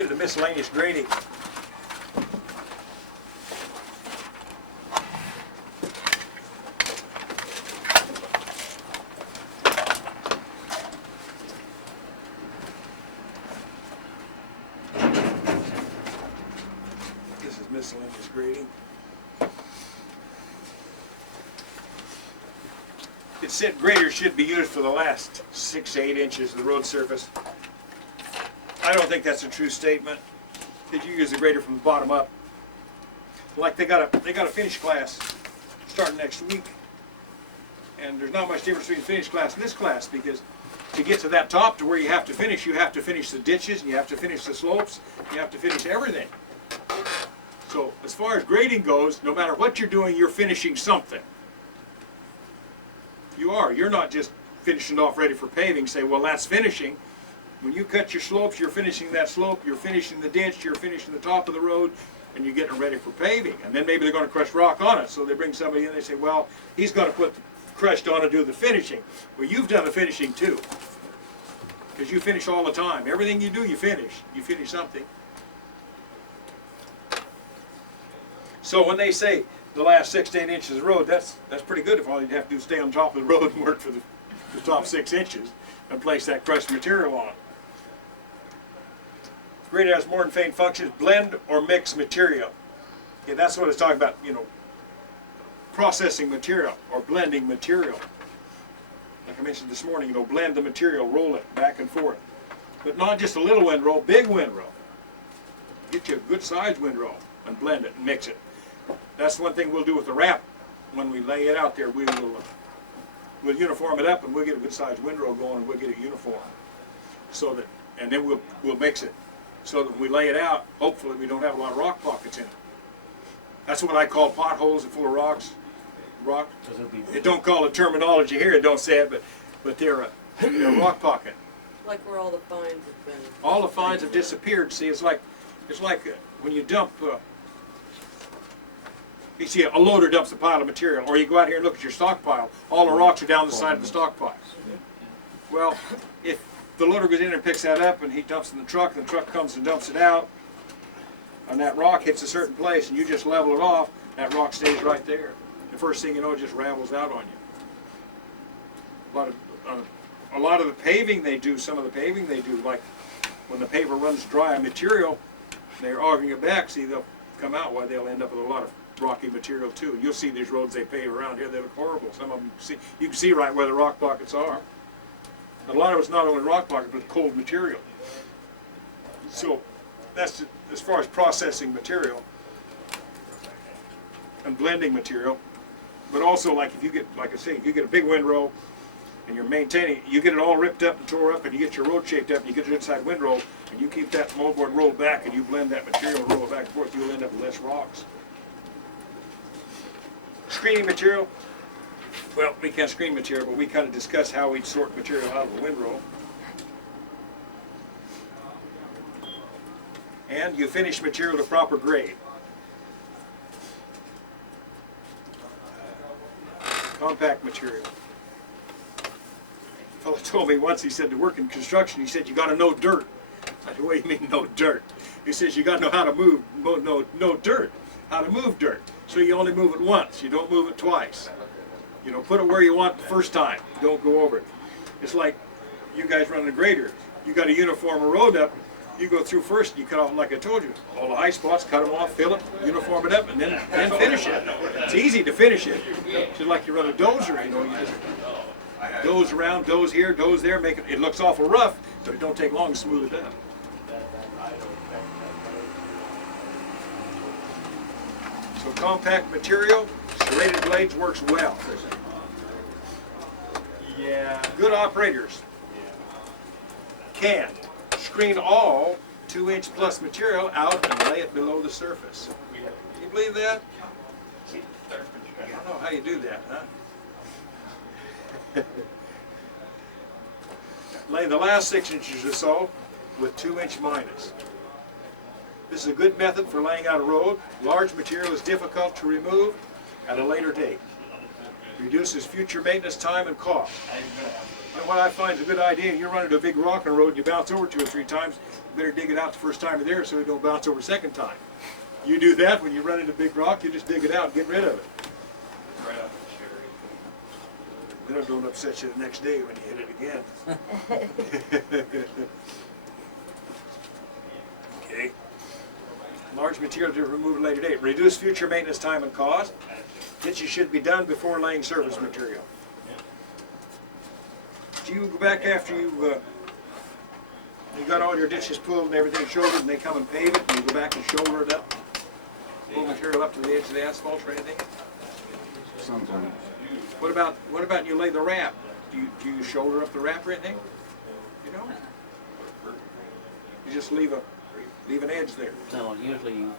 The miscellaneous grading. This is miscellaneous grading. It said graders should be used for the last 6 to 8 inches of the road surface. I don't think that's a true statement. Did you use the grader from the bottom up? Like they got a finish class starting next week, and there's not much difference between finish class and this class, because to get to that top to where you have to finish the ditches, and you have to finish the slopes, you have to finish everything. So as far as grading goes, no matter what you're doing, you're finishing something. You're not just finishing off ready for paving, say, well, that's finishing. When you cut your slopes, you're finishing that slope, you're finishing the ditch, you're finishing the top of the road, and you're getting it ready for paving. And then maybe they're going to crush rock on it. So they bring somebody in, they say, well, he's going to put the crushed on and do the finishing. Well, you've done the finishing too, because you finish all the time. Everything you do, you finish. You finish something. So when they say the last 6 to 8 inches of road, that's pretty good if all you have to do is stay on top of the road and work for the top 6 inches and place that crushed material on. Grader has more than faint functions: blend or mix material. Okay, that's what it's talking about, processing material or blending material. Like I mentioned this morning, blend the material, roll it back and forth. But not just a little windrow, big windrow. Get you a good sized windrow and blend it and mix it. That's one thing we'll do with the wrap. When we lay it out there, we'll uniform it up, and we'll get a good sized windrow going, and we'll get it uniform. So that, and then we'll mix it, so that when we lay it out, hopefully we don't have a lot of rock pockets in it. That's what I call potholes full of rocks. Rock. It don't call it terminology here, it don't say it, but they're a rock pocket. Like where all the fines have been. All the fines have disappeared. See, it's like when you dump. You see, a loader dumps a pile of material, or you go out here and look at your stockpile. All the rocks are down the side of the stockpile. Well, if the loader goes in and picks that up, and he dumps it in the truck, and the truck comes and dumps it out, and that rock hits a certain place, and you just level it off, that rock stays right there. The first thing you know, it just ravels out on you. A lot of the paving they do, some of the paving they do, like when the paver runs dry on material, they're arguing it back, see, they'll come out, why they'll end up with a lot of rocky material too. You'll see these roads they pave around here, they look horrible. Some of them, you can see right where the rock pockets are. And a lot of it's not only rock pockets, but cold material. So that's as far as processing material and blending material. But also, like if you get, like I say, if you get a big windrow and you're maintaining, you get it all ripped up and tore up, and you get your road shaped up, and you get your inside windrow, and you keep that moldboard rolled back, and you blend that material and roll it back and forth, you'll end up with less rocks. Screening material, well, we can't screen material, but we kind of discuss how we'd sort material out of the windrow. And you finish material to proper grade. Compact material. A fellow told me once, he said, to work in construction, he said, you got to know dirt. I said, what do you mean, know dirt? He says, you got to know how to move, know dirt, how to move dirt. So you only move it once, you don't move it twice. Put it where you want the first time, don't go over it. It's like you guys running a grader. You got to uniform a road up, you go through first, and you cut off, like I told you, all the high spots, cut them off, fill it, uniform it up, and then finish it. It's easy to finish it. It's just like you run a dozer, you just doze around, doze here, doze there, make it looks awful rough, but it don't take long to smooth it up. So compact material, serrated blades works well. Yeah. Good operators can screen all 2-inch plus material out and lay it below the surface. Can you believe that? I don't know how you do that, huh? Lay the last 6 inches or so with 2-inch minus. This is a good method for laying out a road. Large material is difficult to remove at a later date. Reduces future maintenance time and cost. And what I find is a good idea, you're running to a big rock on the road and you bounce over 2 or 3 times, you better dig it out the first time you're there so it don't bounce over a second time. You do that when you run into a big rock, you just dig it out and get rid of it. Right off the Then it don't upset you the next day when you hit it again. Okay. Large material to remove at a later date. Reduce future maintenance time and cost. Ditches should be done before laying surface material. Do you go back after you got all your ditches pulled and everything shouldered and they come and pave it and you go back and shoulder it up? Pull material up to the edge of the asphalt or anything? Sometimes. What about you lay the wrap? Do you shoulder up the wrap or anything? You don't? You just leave an edge there. No, usually you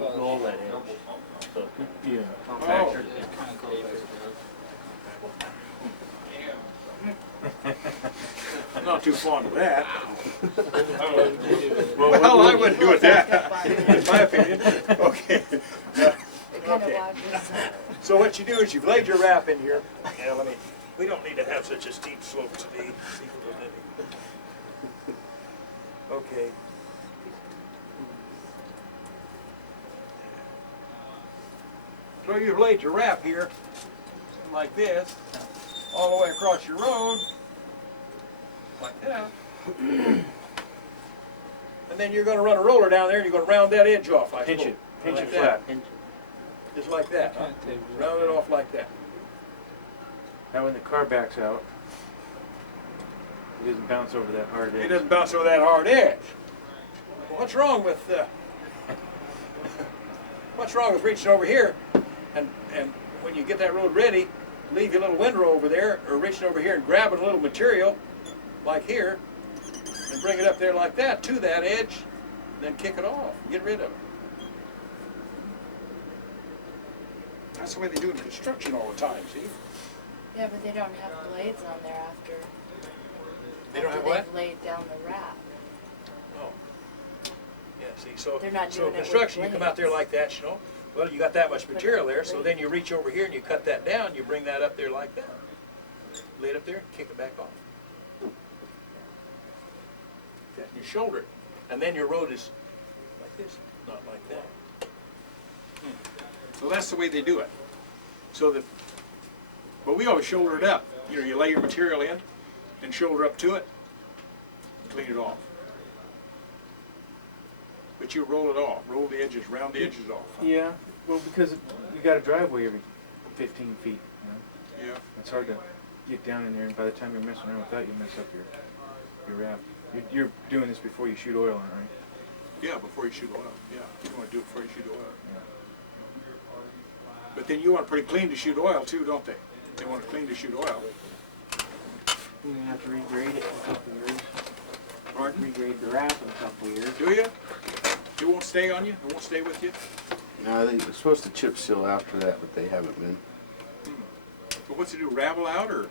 roll that edge. So Yeah. compactor I'm not too fond of that. road. Well, I wouldn't do it that, in my opinion. Okay. It kind of Okay. watches. So what you do is you've laid your wrap in here. Yeah, we don't need to have such a steep slope today. Okay. So you've laid your wrap here, like this, all the way across your road, like that. And then you're gonna run a roller down there and you're gonna round that edge off, I Pinch suppose. it. Pinch Like it that. flat. Just like that, huh? Round it off like that. Now when the car backs out, it doesn't bounce over that hard edge. It doesn't bounce over that hard edge. What's wrong with reaching over here and when you get that road ready, leave your little windrow over there, or reaching over here and grabbing a little material, like here, and bring it up there like that to that edge, then kick it off, get rid of it. That's the way they do it in construction all the time, see? Yeah, but they don't have blades on there after. They don't have after what? they've laid down the wrap. Oh. Yeah, see, so, They're not so doing it with construction, you come out there blades. like that, you know, well, you got that much material there, so then you reach over here and you cut that down, you bring that up there like that. Lay it up there, kick it back off. Okay, you shoulder it, and then your road is like this, not like that. So that's the way they do it. So that, but we always shoulder it up. You know, you lay your material in and shoulder up to it, clean it off. But you roll it off, roll the edges, round the edges off. Yeah, well, because you got a driveway every 15 feet. You know? Yeah. It's hard to get down in there, and by the time you're messing around with that, you mess up your wrap. You're doing this before you shoot oil on it, right? Yeah, before you shoot oil. Yeah, you want to do it before you shoot oil. Yeah. But then you want it pretty clean to shoot oil too, don't they? They want it clean to shoot oil. you're gonna have to regrade it in a couple of years. Pardon? Regrade the wrap in a couple of years. Do you? It won't stay on you? It won't stay with you? No, I think they're supposed to chip seal after that, but they haven't been. But what's it do, ravel out or?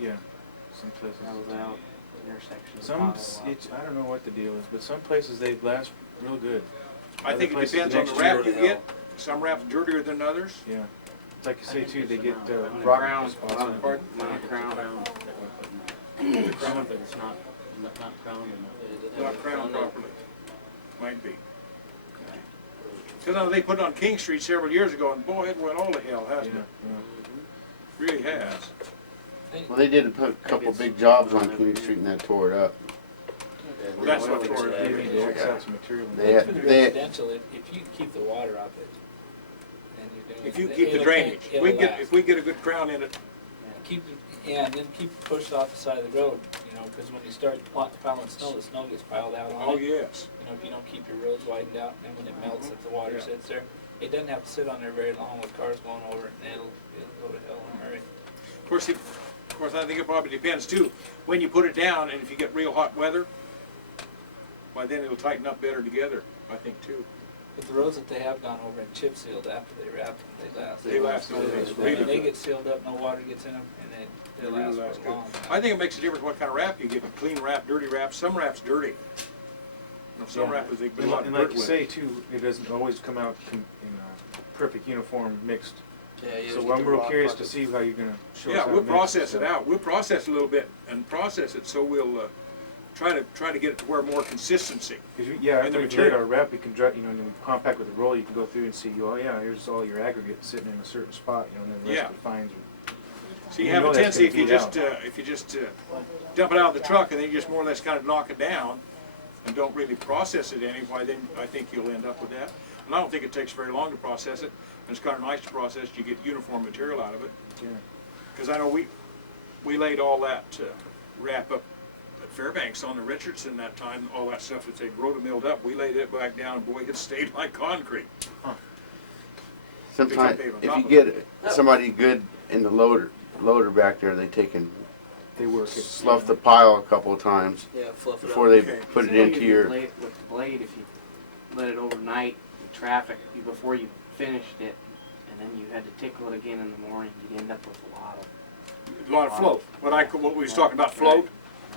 Yeah, some places. That was out intersection. I don't know what the deal is, but some places they last real good. I think it places depends the on the next wrap year you get. Some wraps dirtier than others. Yeah. It's like you say too, they get on the rock crown, spots on it. Pardon? on the crown that we're putting. The crown, but it's not crowned enough. Not crowned properly. Might be. Because they put it on King Street several years ago, and boy, it went all to hell, Yeah, hasn't it? yeah. Really has. Well, they did put a couple big jobs on King Street and that tore it up. Well, that's what tore it. They need to X out some material. They had, they, Residential, if you keep the water off it, then you're doing. If you it- keep the it'll drainage, take- it'll last. if we get a good crown in it, Keep, and then keep it pushed off the side of the road, you know, because when you start piling snow, the snow gets piled out on oh it. yes. You know, if you don't keep your roads widened out, and then when it melts, if the water Yeah. sits there, it doesn't have to sit on there very long with cars going over it, and it'll go to hell in a hurry. Of course, I think it probably depends too. When you put it down, and if you get real hot weather, by then it'll tighten up better together, I think too. But the roads that they have gone over and chip sealed after they wrap them, they last. They last Really, really really, good. they get sealed up, no water gets in them, and they They really last last for good. a long time. I think it makes a difference what kind of wrap you get. Clean wrap, dirty wrap. Some wrap's dirty. You know, some Yeah. wrap is a And lot like of dirt you with say it. too, it doesn't always come out perfect uniform mixed So I'm real curious to see how you're gonna show us Yeah, how we'll to mix process it so- out. We'll process it a little bit and process it, so we'll, try to get it to where more consistency. 'Cause And yeah, the after we made material. our rep, we can dra you know, when we compact with the roll, you can go through and see, oh yeah, here's all your aggregate sitting in a certain spot, you know, and then the rest Yeah. of the fines. So you You have know a that's tendency, gonna if you just dump it out of the truck and then you just more or less kind of knock it down and don't really process it any, why then I think you'll end up with that. And I don't think it takes very long to process it, and it's kind of nice to process, you get uniform material out of it. Yeah. Because I know we laid all that wrap up at Fairbanks on the Richardson that time, all that stuff that they rotomilled up, we laid it back down and boy, it stayed like concrete. Sometimes, Big on if top you of get somebody good in the loader back there, they can They work it. slough the pile a couple of times Yeah, fluff it before up. they Okay. put it So you into can your, lay it with the blade, if you let it overnight in traffic before you finished it, and then you had to tickle it again in the morning, you'd end up with A lot of float. What we was talking about, float?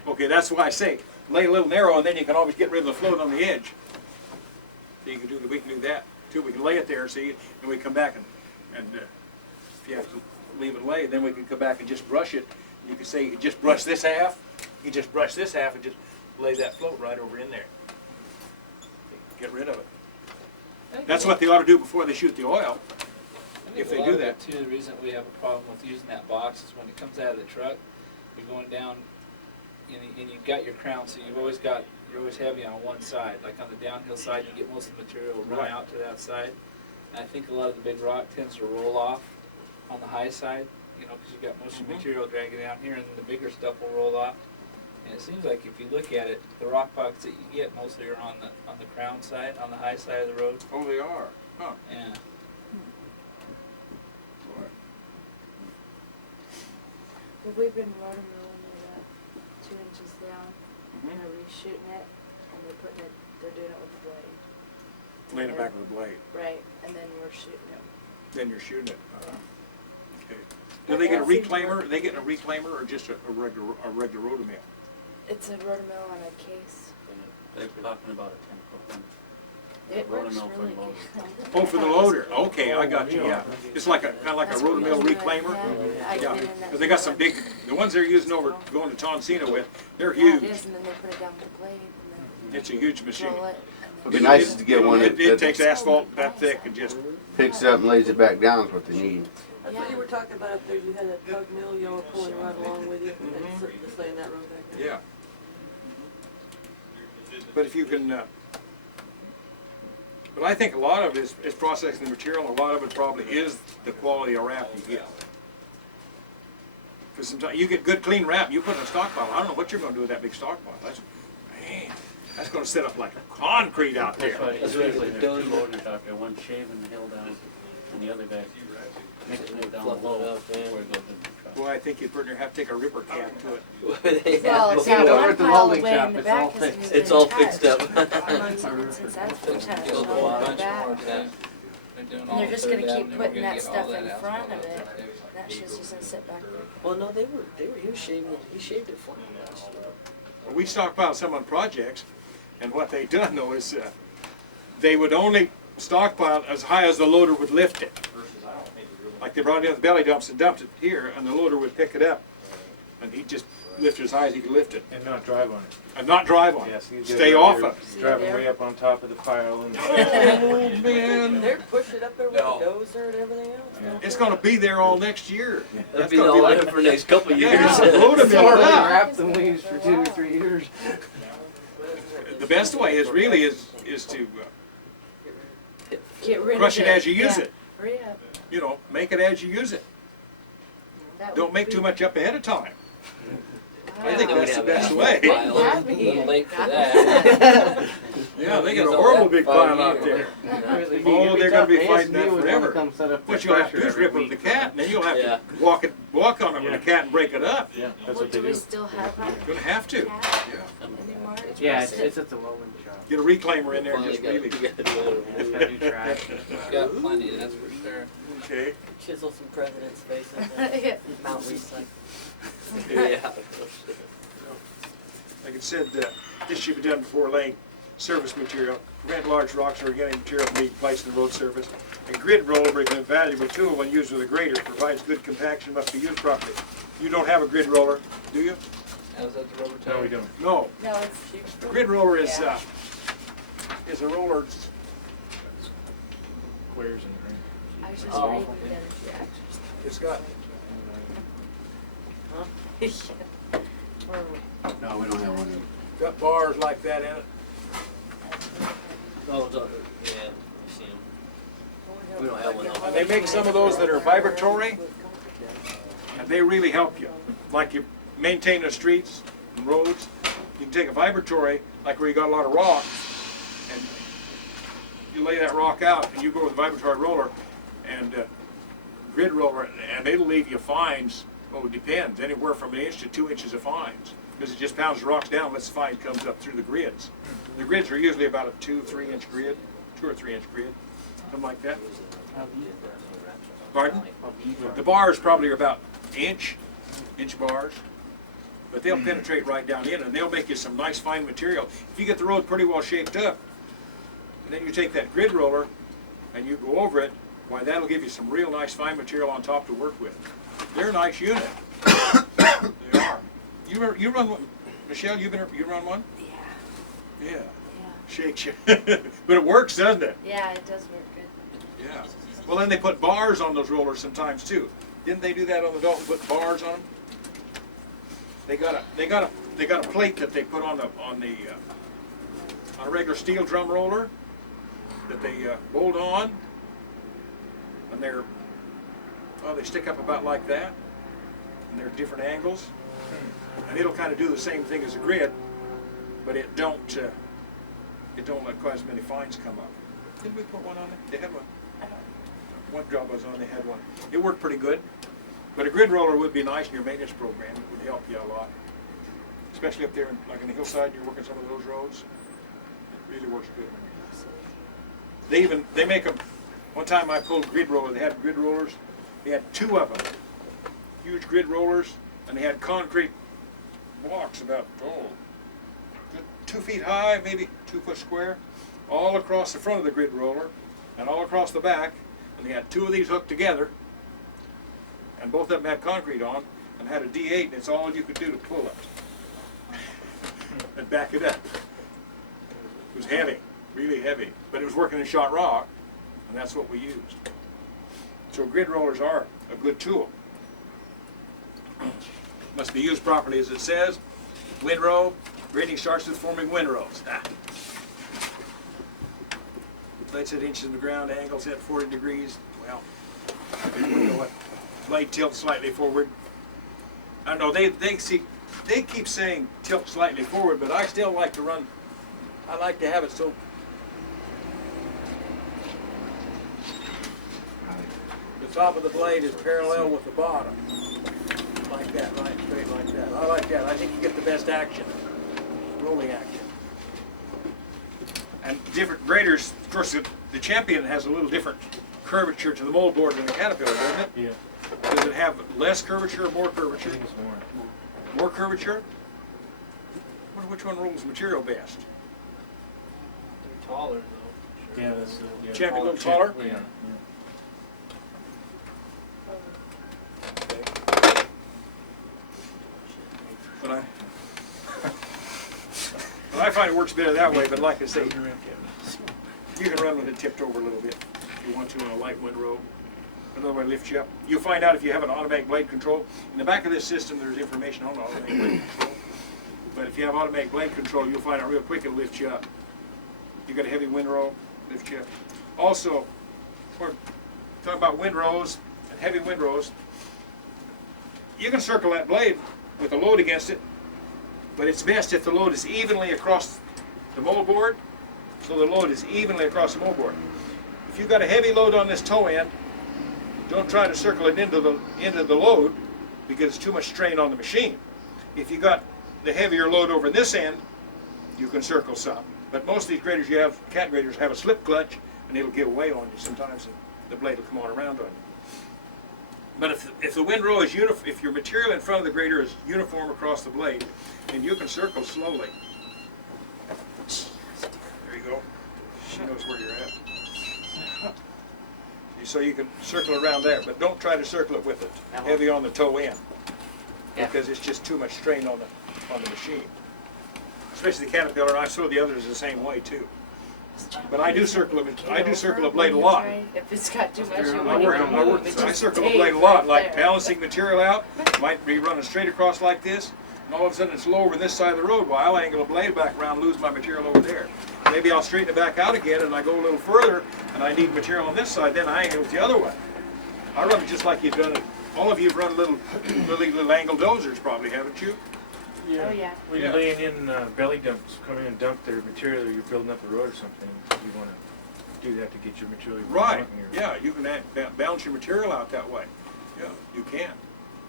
Okay, that's why I say, lay a little narrow and then you can always get rid of the float on the edge. So you can we can do that too. We can lay it there, see, and we come back and if you have to leave it lay, then we can come back and just brush it. You can say, you just brush this half, you just brush this half and just lay that float right over in there. Get rid of it. That's what they ought to do before they shoot the oil. I think if they a lot do of that. it, too, the reason we have a problem with using that box is when it comes out of the truck, you're going down, and you've got your crown, so you're always heavy on one side. Like on the downhill side, you get most of the material run Right. out to that side. And I think a lot of the big rock tends to roll off on the high side, you know, because you've got most of the Mhm. material dragging down here, and then the bigger stuff will roll off. And it seems like if you look at it, the rock pockets that you get mostly are on the crown side, on the high side of the road. Oh, they are, huh? Yeah. Well, we've been rotomilling it up 2 inches down, Mhm. and they're reshooting it, and they're doing it with the blade. Laying it back with a blade. Right, and then we're shooting it. Then you're shooting it. Okay. Do they get a reclaimer? They get a reclaimer or just a regular rotomill? It's a rotomill on a case. They're talking about a 10-foot one. It works Rotomill for really loader. good. Oh, for the loader. Okay, I got you, yeah. It's like kind of like a That's what rotomill we do. reclaimer. Yeah, I've Yeah, been in that because they got some before. big, the ones they're using over, going to Tonsina with, they're Yeah, it huge. is, and then they put it down with the blade, and It's a huge then machine. roll it. it'd be nice to get one It that takes asphalt that thick and just, picks it up and lays it back down is what they need. That's what you were talking about up there, you had a tug mill, you were pulling right along with you, and just laying that road back there. yeah. But if you can, but I think a lot of it is processing the material, and a lot of it probably is the quality of wrap you get. Because sometimes you get good clean wrap, you put it in a stockpile, I don't know what you're gonna do with that big stockpile. That's gonna sit up like concrete out there. That's why usually there's 2 loaders out there, one shaving the hill down, and the other guy mixing it down Fluffing it low up, yeah. before it goes in the truck. Boy, I think you'd pretty near have to take a ripper cap to it. Well, it's Yeah, got over one at the pile welding way shop, in the it's back all hasn't fixed. even It's all been fixed touched. up. Since that's been touched, Build a all bunch the back. more, too. They're doing And all they're of just Third gonna keep Avenue, we're putting gonna that get all stuff that in asphalt front of out it. there. That shit's just gonna sit back there. Well, no, he was shaving it, he shaved it flat last year. We stockpiled some on projects, and what they done though is, they would only stockpile as high as the loader would lift it. Like they brought it in with belly dumps and dumped it here, and the loader would pick it up, and he'd just lift it as high as he could lift it, And not drive on it. and not drive on it. Yes, you Stay off of it. Driving way up on top of the pile and. Oh, man. They're pushing it up there with No. the dozer and everything else. It's gonna be there all next year. That'd That's be gonna all be I like, have for the next couple of yeah, years. load 'em in that. Wrap the leaves for 2 or 3 years. The best way is really is to Get rid of it. crush it as you use Yeah. it. Hurry up. You know, make it as you use it. That Don't would make be- too much up ahead of time. I Wow. think Yeah, that's we'd the have best an way. asphalt Didn't pile. have A me little yet. late for Got that. Yeah, they got a Use all horrible that big 5 pile out years. there. Every Oh, they're gonna be time fighting that ASB would wanna forever. come set up What the you'll have to do pressure is every rip it with week. the cat, and then you'll have Yeah. to walk on it with a cat and break it up. Yeah, that's Well, what they do we do. still have our You're gonna have to. cat Yeah. anymore? Yeah, it's at the welding shop. Get a reclaimer in there, Finally just got- really. you got to do a little It's move. got new trash. Got plenty, that's for sure. Okay. Chisel some president's faces Yeah. and Mount Recycle. Like I said, this should be done before laying surface material, prevent large rocks or organic material from being placed in the road surface. A grid roller is an invaluable tool when used with a grader. Provides good compaction, must be used properly. You don't have a grid roller, do you? How's that the rubber tire? No, we don't. No. No, it's. The grid roller is Yeah. a roller. Squares in the ring. I was just Oh. reading them, yeah. It's got Where are we? No, we don't have one. got bars like that in it. Oh, yeah, I've seen them. We don't have one though. And they make some of those that are vibratory, and they really help you. Like you maintain the streets and roads, you can take a vibratory, like where you got a lot of rocks, and you lay that rock out, and you go with a vibratory roller and grid roller, and it'll leave you fines. Well, it depends, anywhere from 1 inch to 2 inches of fines, because it just pounds the rocks down unless the fine comes up through the grids. The grids are usually about a 2-3 inch grid, 2 or 3 inch grid, something like that. Pardon? The bars probably are about inch bars, but they'll penetrate right down in, and they'll make you some nice fine material. If you get the road pretty well shaped up, and then you take that grid roller and you go over it, why, that'll give you some real nice fine material on top to work with. They're a nice unit. They are. You run one, Michelle? You run one? Yeah, Yeah. yeah. Shakes you, but it works, doesn't it? Yeah, it does work good. Yeah. Well, then they put bars on those rollers sometimes too. Didn't they do that on the Dalton? Put bars on them. They got a plate that they put on a regular steel drum roller that they bolt on, and they stick up about like that, and they're different angles, and it'll kind of do the same thing as a grid, but it don't let quite as many fines come up. Didn't we put one on it? They had one. One job I was on, they had one. It worked pretty good. But a grid roller would be nice in your maintenance program. It would help you a lot. Especially up there, like in the hillside, you're working some of those roads. It really works good. They make them, one time I pulled a grid roller, they had grid rollers. They had 2 of them. Huge grid rollers, and they had concrete blocks about, 2 feet high, maybe 2 foot square, all across the front of the grid roller, and all across the back. And they had 2 of these hooked together, and both of them had concrete on, and had a D8, and it's all you could do to pull it and back it up. It was heavy, really heavy, but it was working in shot rock, and that's what we used. So grid rollers are a good tool. Must be used properly, as it says. Windrow, grading starts with forming windrows. Plates at inches in the ground, angles at 40 degrees. Well, you know what? Blade tilt slightly forward. I don't know, they keep saying tilt slightly forward, but I still like to run, I like to have it so the top of the blade is parallel with the bottom. Like that, right, straight like that. I like that. I think you get the best action, rolling action. And different graders, of course, the Champion has a little different curvature to the moldboard than the Caterpillar, doesn't it? Yeah. Does it have less curvature or more I curvature? think it's more. More curvature? I wonder which one rolls material best. They're taller though. Yeah, that's yeah. Champion a little taller? Yeah. But I find it works better that way, but like I say, you can run with it tipped over a little bit if you want to on a light windrow. Another way to lift you up. You'll find out if you have an automatic blade control. In the back of this system, there's information on automatic blade control. But if you have automatic blade control, you'll find out real quick it'll lift you up. You got a heavy windrow, lift you up. Also, we're talking about windrows and heavy windrows. You can circle that blade with a load against it, but it's best if the load is evenly across the moldboard, so the load is evenly across the moldboard. If you've got a heavy load on this toe end, don't try to circle it into the load, because it's too much strain on the machine. If you got the heavier load over this end, you can circle some. But most of these graders you have, cat graders, have a slip clutch, and it'll give way on you sometimes, and the blade will come on around on you. But if the windrow is if your material in front of the grader is uniform across the blade, then you can circle slowly. She knows where you're at. So you can circle around there, but don't try to circle it with it heavy on the toe end. Yeah. Because it's just too much strain on the machine. Especially the Caterpillar, and I saw the others the same way too. But I do circle a blade a lot. If it's got too much, you I want work- to I circle a blade a lot, like balancing material out, might be running straight across like this, and all of a sudden it's low over this side of the road. Well, I'll angle a blade back around, lose my material over there. Maybe I'll straighten it back out again, and I go a little further, and I need material on this side, then I angle it the other way. I run it just like you've done it. All of you have run little angle dozers probably, haven't you? Oh, yeah. When Yeah. you're laying in belly dumps, come in and dump their material, or you're building up the road or something, you want to do that to get your material. Right, walking or- yeah, you can balance your material out that way. Yeah, you can.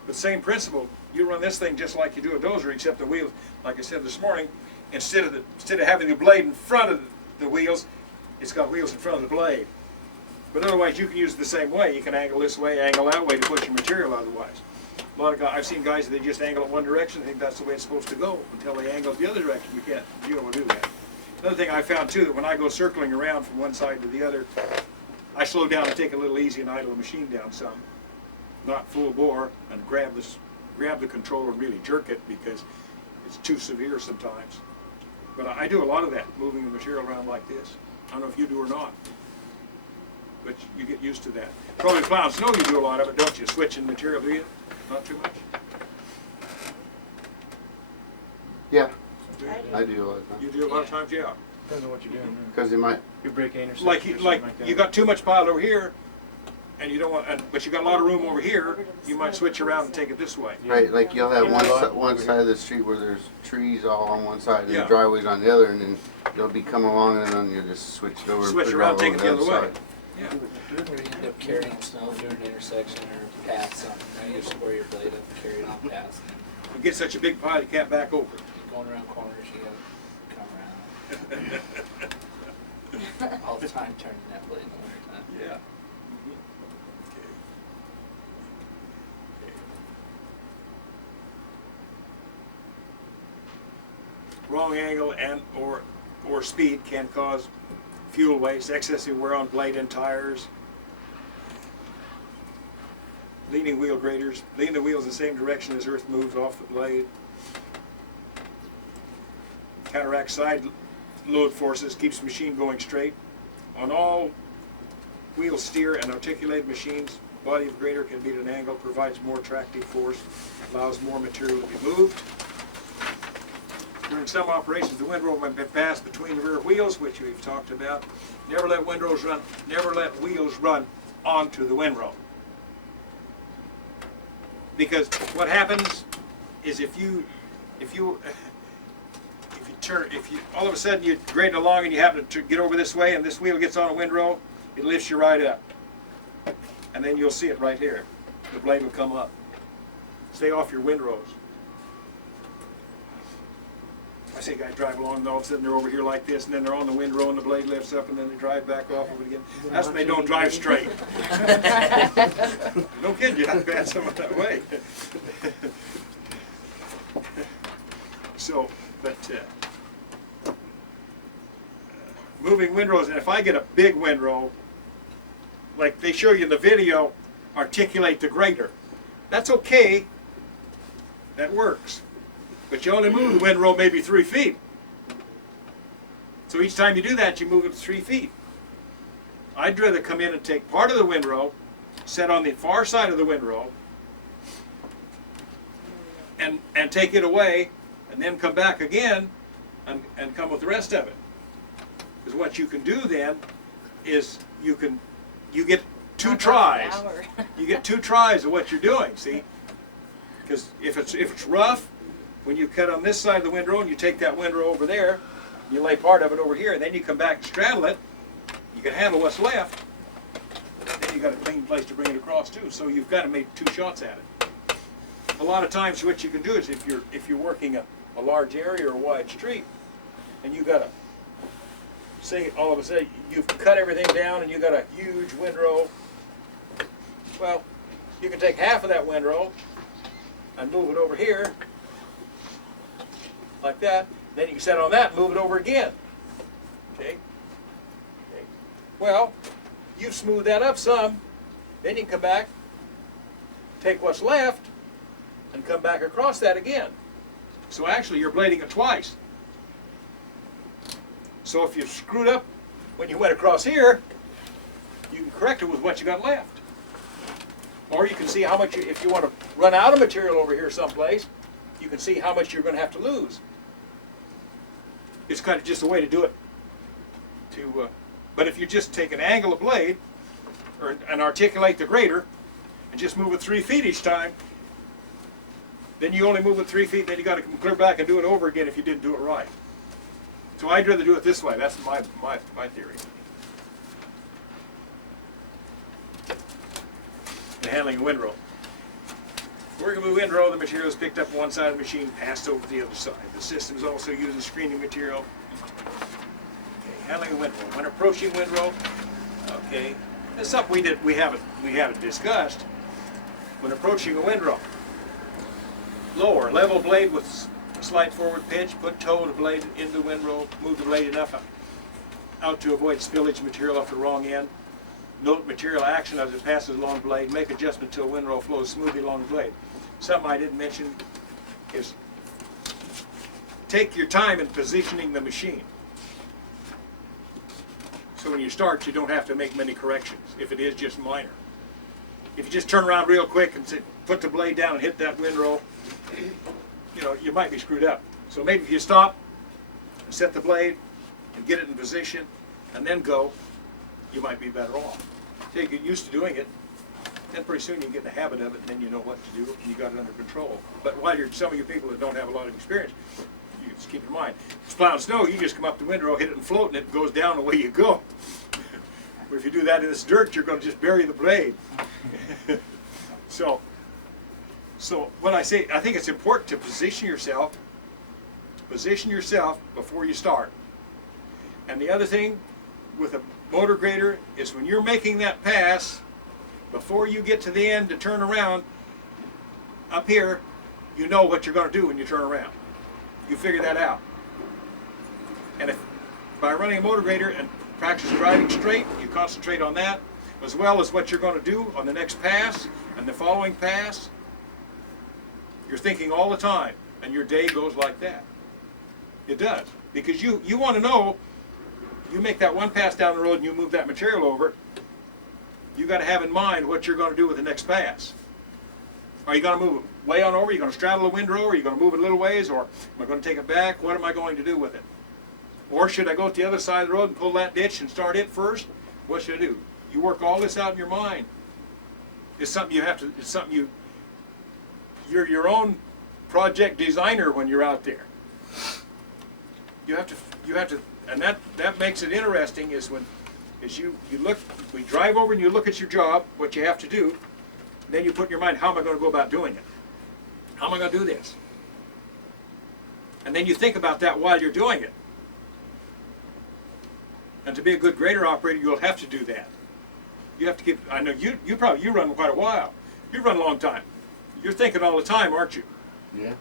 But same principle, you run this thing just like you do a dozer, except the wheels, like I said this morning, instead of having the blade in front of the wheels, it's got wheels in front of the blade. But otherwise, you can use it the same way. You can angle this way, angle that way to push your material otherwise. A lot of guys, I've seen guys that they just angle it one direction, think that's the way it's supposed to go, until they angle it the other direction. You can't be able to do that. Another thing I found too, that when I go circling around from one side to the other, I slow down and take it a little easy and idle the machine down some. Not full bore, and grab the controller and really jerk it, because it's too severe sometimes. But I do a lot of that, moving the material around like this. I don't know if you do or not, but you get used to that. Probably plowing snow you do a lot of it, don't you? Switching material, do you? Not too much? Yeah, Do you? I do all the time. You do a lot of times, yeah. Depends on what you're doing. Yeah. Because you might, You're breaking intersection Like or you, something like that. you got too much piled over here, and you don't want, but you got a lot of room over here, you might switch around and take it this way. right, like you'll have Yeah. one side of the street where there's trees all on one side and Yeah. the driveway's on the other, and then you'll be coming along and then you'll just switch it over and Switch put it around, all take over it the other way. side. Yeah. Or you end up carrying snow during an intersection or past something, right? You square your blade up and carry it on past. You get such a big pile, you can't back over. Going around corners, you gotta come around. All the time turning that blade in the wintertime. Yeah. Wrong angle and or speed can cause fuel waste, excessive wear on blade and tires. Leaning wheel graders, lean the wheels the same direction as earth moves off the blade. Counteract side load forces, keeps the machine going straight. On all wheel steer and articulated machines, body of grader can be at an angle, provides more tractive force, allows more material to be moved. During some operations, the windrow may be passed between the rear wheels, which we've talked about. Never let wheels run onto the windrow. Because what happens is if you all of a sudden you're grading along and you happen to get over this way and this wheel gets on a windrow, it lifts you right up. And then you'll see it right here. The blade will come up. Stay off your windrows. I see guys drive along and all of a sudden they're over here like this and then they're on the windrow and the blade lifts up and then they drive back off of it again. That's when they don't drive straight. No kidding, you have to pass someone that way. So, but moving windrows, and if I get a big windrow, like they show you in the video, articulate the grader. That's okay. That works. But you only move the windrow maybe 3 feet. So each time you do that, you move it 3 feet. I'd rather come in and take part of the windrow, set on the far side of the windrow, and take it away, and then come back again and come with the rest of it. Because what you can do then is you get two tries. You get 2 tries of what you're doing, see? Because if it's rough, when you cut on this side of the windrow and you take that windrow over there, you lay part of it over here, and then you come back and straddle it, you can handle what's left, then you got a clean place to bring it across too. So you've got to make 2 shots at it. A lot of times what you can do is if you're working a large area or a wide street, and you got to say all of a sudden you've cut everything down and you got a huge windrow, well, you can take half of that windrow and move it over here like that. Then you can set on that and move it over again. Okay? Well, you smooth that up some, then you can come back, take what's left, and come back across that again. So actually you're blading it twice. So if you screwed up when you went across here, you can correct it with what you got left. Or you can see how much, if you want to run out of material over here someplace, you can see how much you're going to have to lose. It's kind of just a way to do it. But if you just take an angle of blade, and articulate the grater, and just move it 3 feet each time, then you only move it 3 feet, then you got to come clear back and do it over again if you didn't do it right. So I'd rather do it this way. That's my theory. And handling a windrow. Working with windrow, the material is picked up on one side of the machine, passed over to the other side. The system is also using screening material. Okay, handling a windrow. When approaching windrow, okay, that's something we haven't discussed. When approaching a windrow, lower, level blade with slight forward pitch, put toe of the blade into the windrow, move the blade enough out to avoid spillage material off the wrong end. Note material action as it passes along the blade. Make adjustment until windrow flows smoothly along the blade. Something I didn't mention is take your time in positioning the machine. So when you start, you don't have to make many corrections, if it is just minor. If you just turn around real quick and put the blade down and hit that windrow, you know, you might be screwed up. So maybe if you stop, and set the blade, and get it in position, and then go, you might be better off. So you get used to doing it, then pretty soon you get in the habit of it, and then you know what to do, and you got it under control. But while some of you people that don't have a lot of experience, you just keep in mind, if it's plowing snow, you just come up the windrow, hit it and float, and it goes down the way you go. But if you do that in this dirt, you're going to just bury the blade. So when I say, I think it's important to position yourself before you start. And the other thing with a motor grader is when you're making that pass, before you get to the end to turn around, up here, you know what you're going to do when you turn around. You figure that out. And if by running a motor grader and practice driving straight, you concentrate on that, as well as what you're going to do on the next pass and the following pass. You're thinking all the time, and your day goes like that. It does. Because you want to know, you make that one pass down the road and you move that material over, you got to have in mind what you're going to do with the next pass. Are you going to move it way on over? Are you going to straddle a windrow? Or are you going to move it a little ways? Or am I going to take it back? What am I going to do with it? Or should I go to the other side of the road and pull that ditch and start it first? What should I do? You work all this out in your mind. It's something you have to, it's something you're your own project designer when you're out there. You have to, and that makes it interesting is when, as you look, we drive over and you look at your job, what you have to do, then you put in your mind, how am I going to go about doing it? How am I going to do this? And then you think about that while you're doing it. And to be a good grader operator, you'll have to do that. You have to keep, I know you run quite a while. You run a long time. You're thinking all the time, aren't you? Yeah.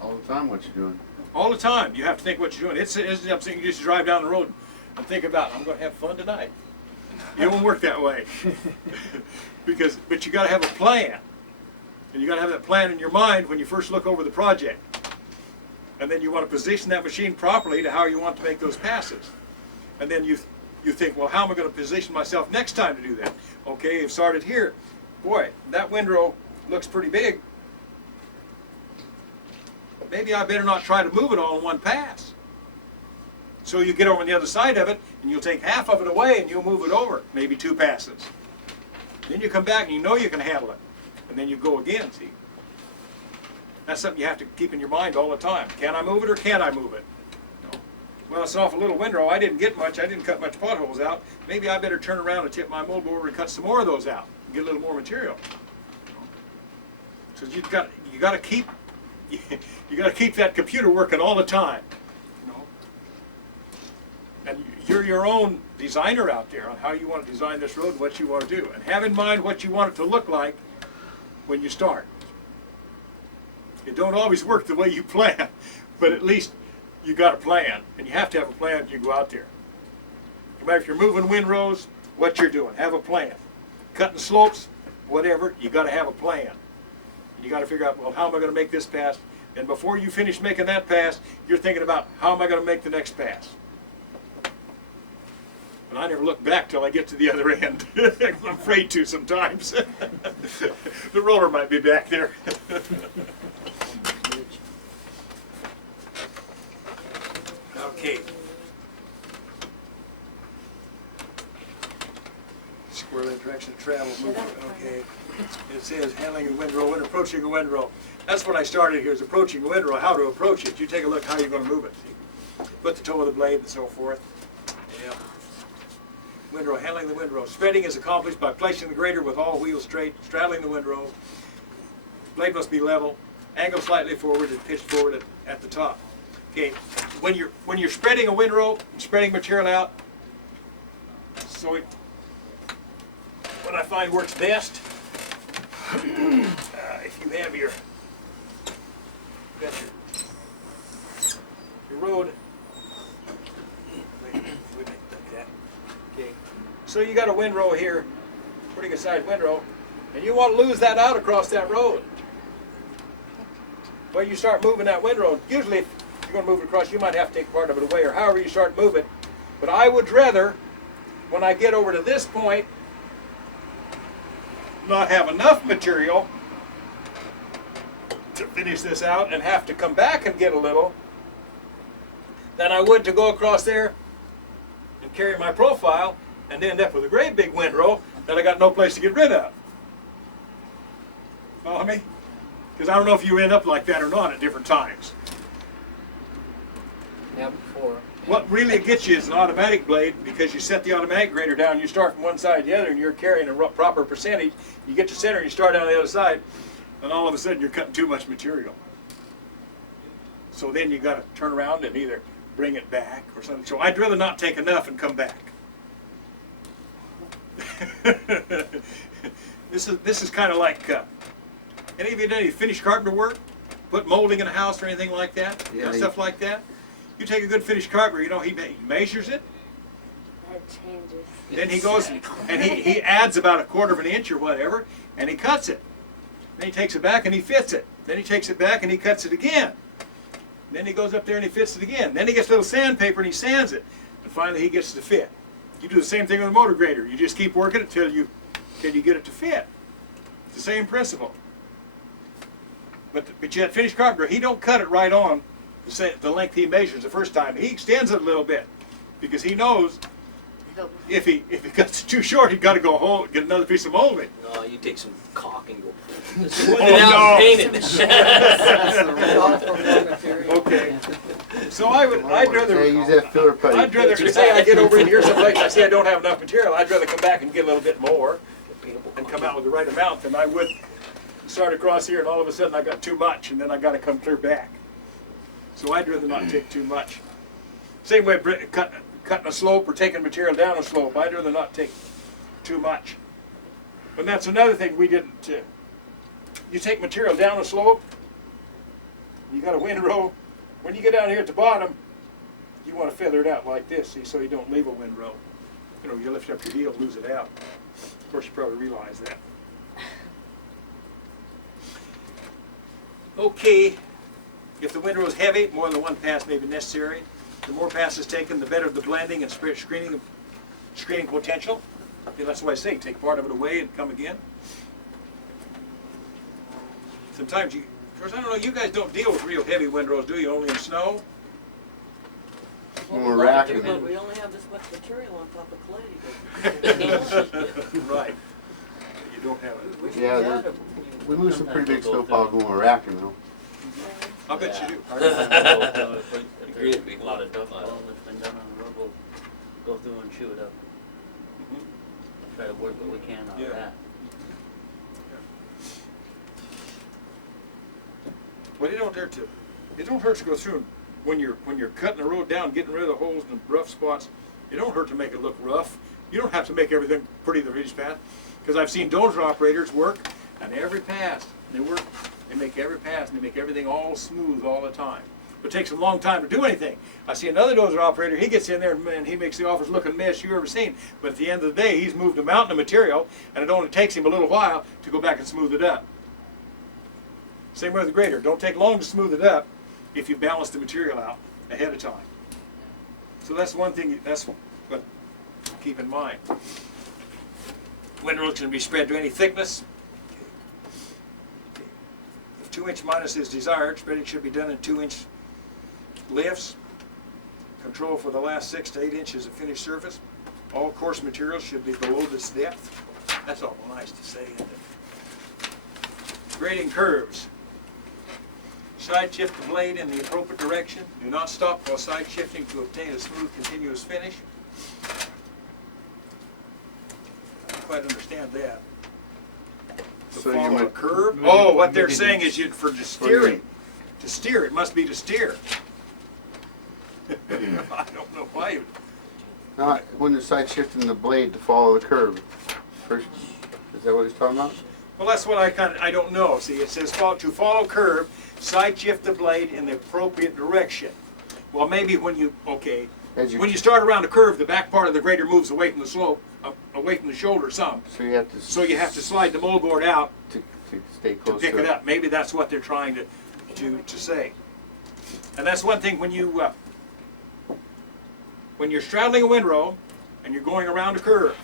All the time what you're doing. All the time. You have to think what you're doing. It's I'm saying you just drive down the road and think about, I'm going to have fun tonight. It won't work that way. But you got to have a plan. And you got to have that plan in your mind when you first look over the project. And then you want to position that machine properly to how you want to make those passes. And then you think, well, how am I going to position myself next time to do that? Okay, you've started here. Boy, that windrow looks pretty big. Maybe I better not try to move it all in one pass. So you get over on the other side of it, and you'll take half of it away, and you'll move it over, maybe 2 passes. Then you come back, and you know you can handle it. And then you go again, see? That's something you have to keep in your mind all the time. Can I move it, or can't I move it? No. Well, it's an awful little windrow. I didn't get much. I didn't cut much potholes out. Maybe I better turn around and tip my mold over and cut some more of those out, and get a little more material. So you got to keep that computer working all the time. You know? And you're your own designer out there on how you want to design this road and what you want to do. And have in mind what you want it to look like when you start. It don't always work the way you plan, but at least you got a plan. And you have to have a plan when you go out there. No matter if you're moving windrows, what you're doing, have a plan. Cutting slopes, whatever, you gotta have a plan. You gotta figure out, well, how am I gonna make this pass? And before you finish making that pass, you're thinking about, how am I gonna make the next pass? And I never look back till I get to the other end. I'm afraid to sometimes. The roller might be back there. Okay. Square the direction of travel, move, okay. It says handling a windrow when approaching a windrow. That's what I started here, is approaching a windrow, how to approach it. You take a look how you're gonna move it. Put the toe of the blade and so forth. Yeah. Windrow, handling the windrow. Spreading is accomplished by placing the grader with all wheels straight, straddling the windrow. Blade must be level, angle slightly forward and pitched forward at the top. Okay, when you're spreading a windrow, spreading material out, so what I find works best, if you have your road, okay. So you got a windrow here, pretty good sized windrow, and you want to lose that out across that road. Well, you start moving that windrow. Usually, if you're going to move it across, you might have to take part of it away, or however you start moving. But I would rather, when I get over to this point, not have enough material to finish this out and have to come back and get a little than I would to go across there and carry my profile and end up with a great big windrow that I got no place to get rid of. Follow me? Because I don't know if you end up like that or not at different times. Yeah, before. What really gets you is an automatic blade, because you set the automatic grader down, you start from one side to the other and you're carrying a proper percentage. You get to center and you start down the other side, and all of a sudden you're cutting too much material. So then you got to turn around and either bring it back or something. So I'd rather not take enough and come back. This is kind of like, any of you done any finished carpenter work? Put molding in a house or anything like that? Yeah, Stuff like that? You take a good finished carpenter, you know, he measures it, It changes. then he goes and he adds about 1/4 of an inch or whatever, and he cuts it. Then he takes it back and he fits it. Then he takes it back and he cuts it again. Then he goes up there and he fits it again. Then he gets a little sandpaper and he sands it. And finally he gets it to fit. You do the same thing with a motor grader. You just keep working it till you get it to fit. It's the same principle. But that finished carpenter, he don't cut it right on the length he measures the first time. He extends it a little bit because he knows if he cuts it too short, he's got to go get another piece of molding. No, you take some caulk and go. Oh, Paint it. Okay. So I'd rather. Hey, use that filler putty. I'd rather say I get over in here someplace, I see I don't have enough material, I'd rather come back and get a little bit more and come out with the right amount than I would start across here and all of a sudden I got too much and then I got to come clear back. So I'd rather not take too much. Same way cutting a slope or taking material down a slope, I'd rather not take too much. And that's another thing we didn't, you take material down a slope, you got a windrow, when you get down here at the bottom, you want to feather it out like this, see, so you don't leave a windrow. You know, you lift up your heel, lose it out. Of course, you probably realize that. Okay, if the windrow is heavy, more than one pass may be necessary. The more passes taken, the better the blending and screening potential. Okay, that's why I say take part of it away and come again. Sometimes of course, I don't know, you guys don't deal with real heavy windrows, do you? Only in snow? When we're racking But it. we only have this much material on top of clay. Right. You don't have it. Yeah, we lose some pretty big snow piles when we're racking though. I bet you do. Agreed, it'd be A lot of duck pile that's been done on the road, we'll go through and chew it up. Try to work what we can out Yeah. of that. Well, it don't hurt to go through when you're cutting the road down, getting rid of the holes and the rough spots. It don't hurt to make it look rough. You don't have to make everything pretty the ridge path, because I've seen dozer operators work, and every pass they make every pass and they make everything all smooth all the time. but it takes him a long time to do anything. I see another dozer operator, he gets in there and man, he makes the office look a mess you ever seen. But at the end of the day, he's moved a mountain of material, and it only takes him a little while to go back and smooth it up. Same with the grader. Don't take long to smooth it up if you balance the material out ahead of time. So that's one thing, that's what keep in mind. Windrows can be spread to any thickness. If 2-inch minus is desired, spreading should be done in 2-inch lifts. Control for the last 6 to 8 inches of finished surface. All coarse materials should be below this depth. That's all nice to say, isn't it? Grading curves. Side shift the blade in the appropriate direction. Do not stop while side shifting to obtain a smooth, continuous finish. I don't quite understand that. To So you follow a might- curve? maybe- Oh, what they're maybe saying the- is you for steering. To steer, it must be to steer. I don't know why you. Not when you're side shifting the blade to follow the curve. First, is that what he's talking about? Well, that's what I don't know. See, it says to follow curve, side shift the blade in the appropriate direction. Well, maybe when you, okay, As you, when you start around a curve, the back part of the grader moves away from the slope, away from the shoulder some. so you have to. So you have to slide the moldboard out to stay to close pick to it up. Maybe that's what they're trying to say. And that's one thing when you're straddling a windrow and you're going around a curve.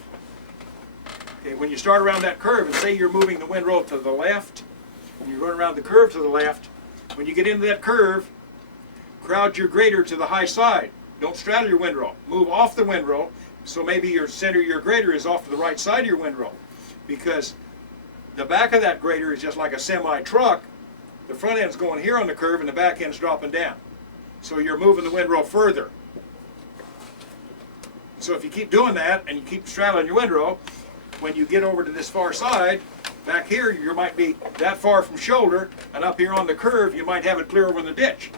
Okay, when you start around that curve and say you're moving the windrow to the left, and you're going around the curve to the left, when you get into that curve, crowd your grader to the high side. Don't straddle your windrow. Move off the windrow, so maybe your center of your grader is off to the right side of your windrow. Because the back of that grader is just like a semi-truck. The front end's going here on the curve and the back end's dropping down. So you're moving the windrow further. So if you keep doing that and you keep straddling your windrow, when you get over to this far side, back here you might be that far from shoulder, and up here on the curve you might have it clear over in the ditch.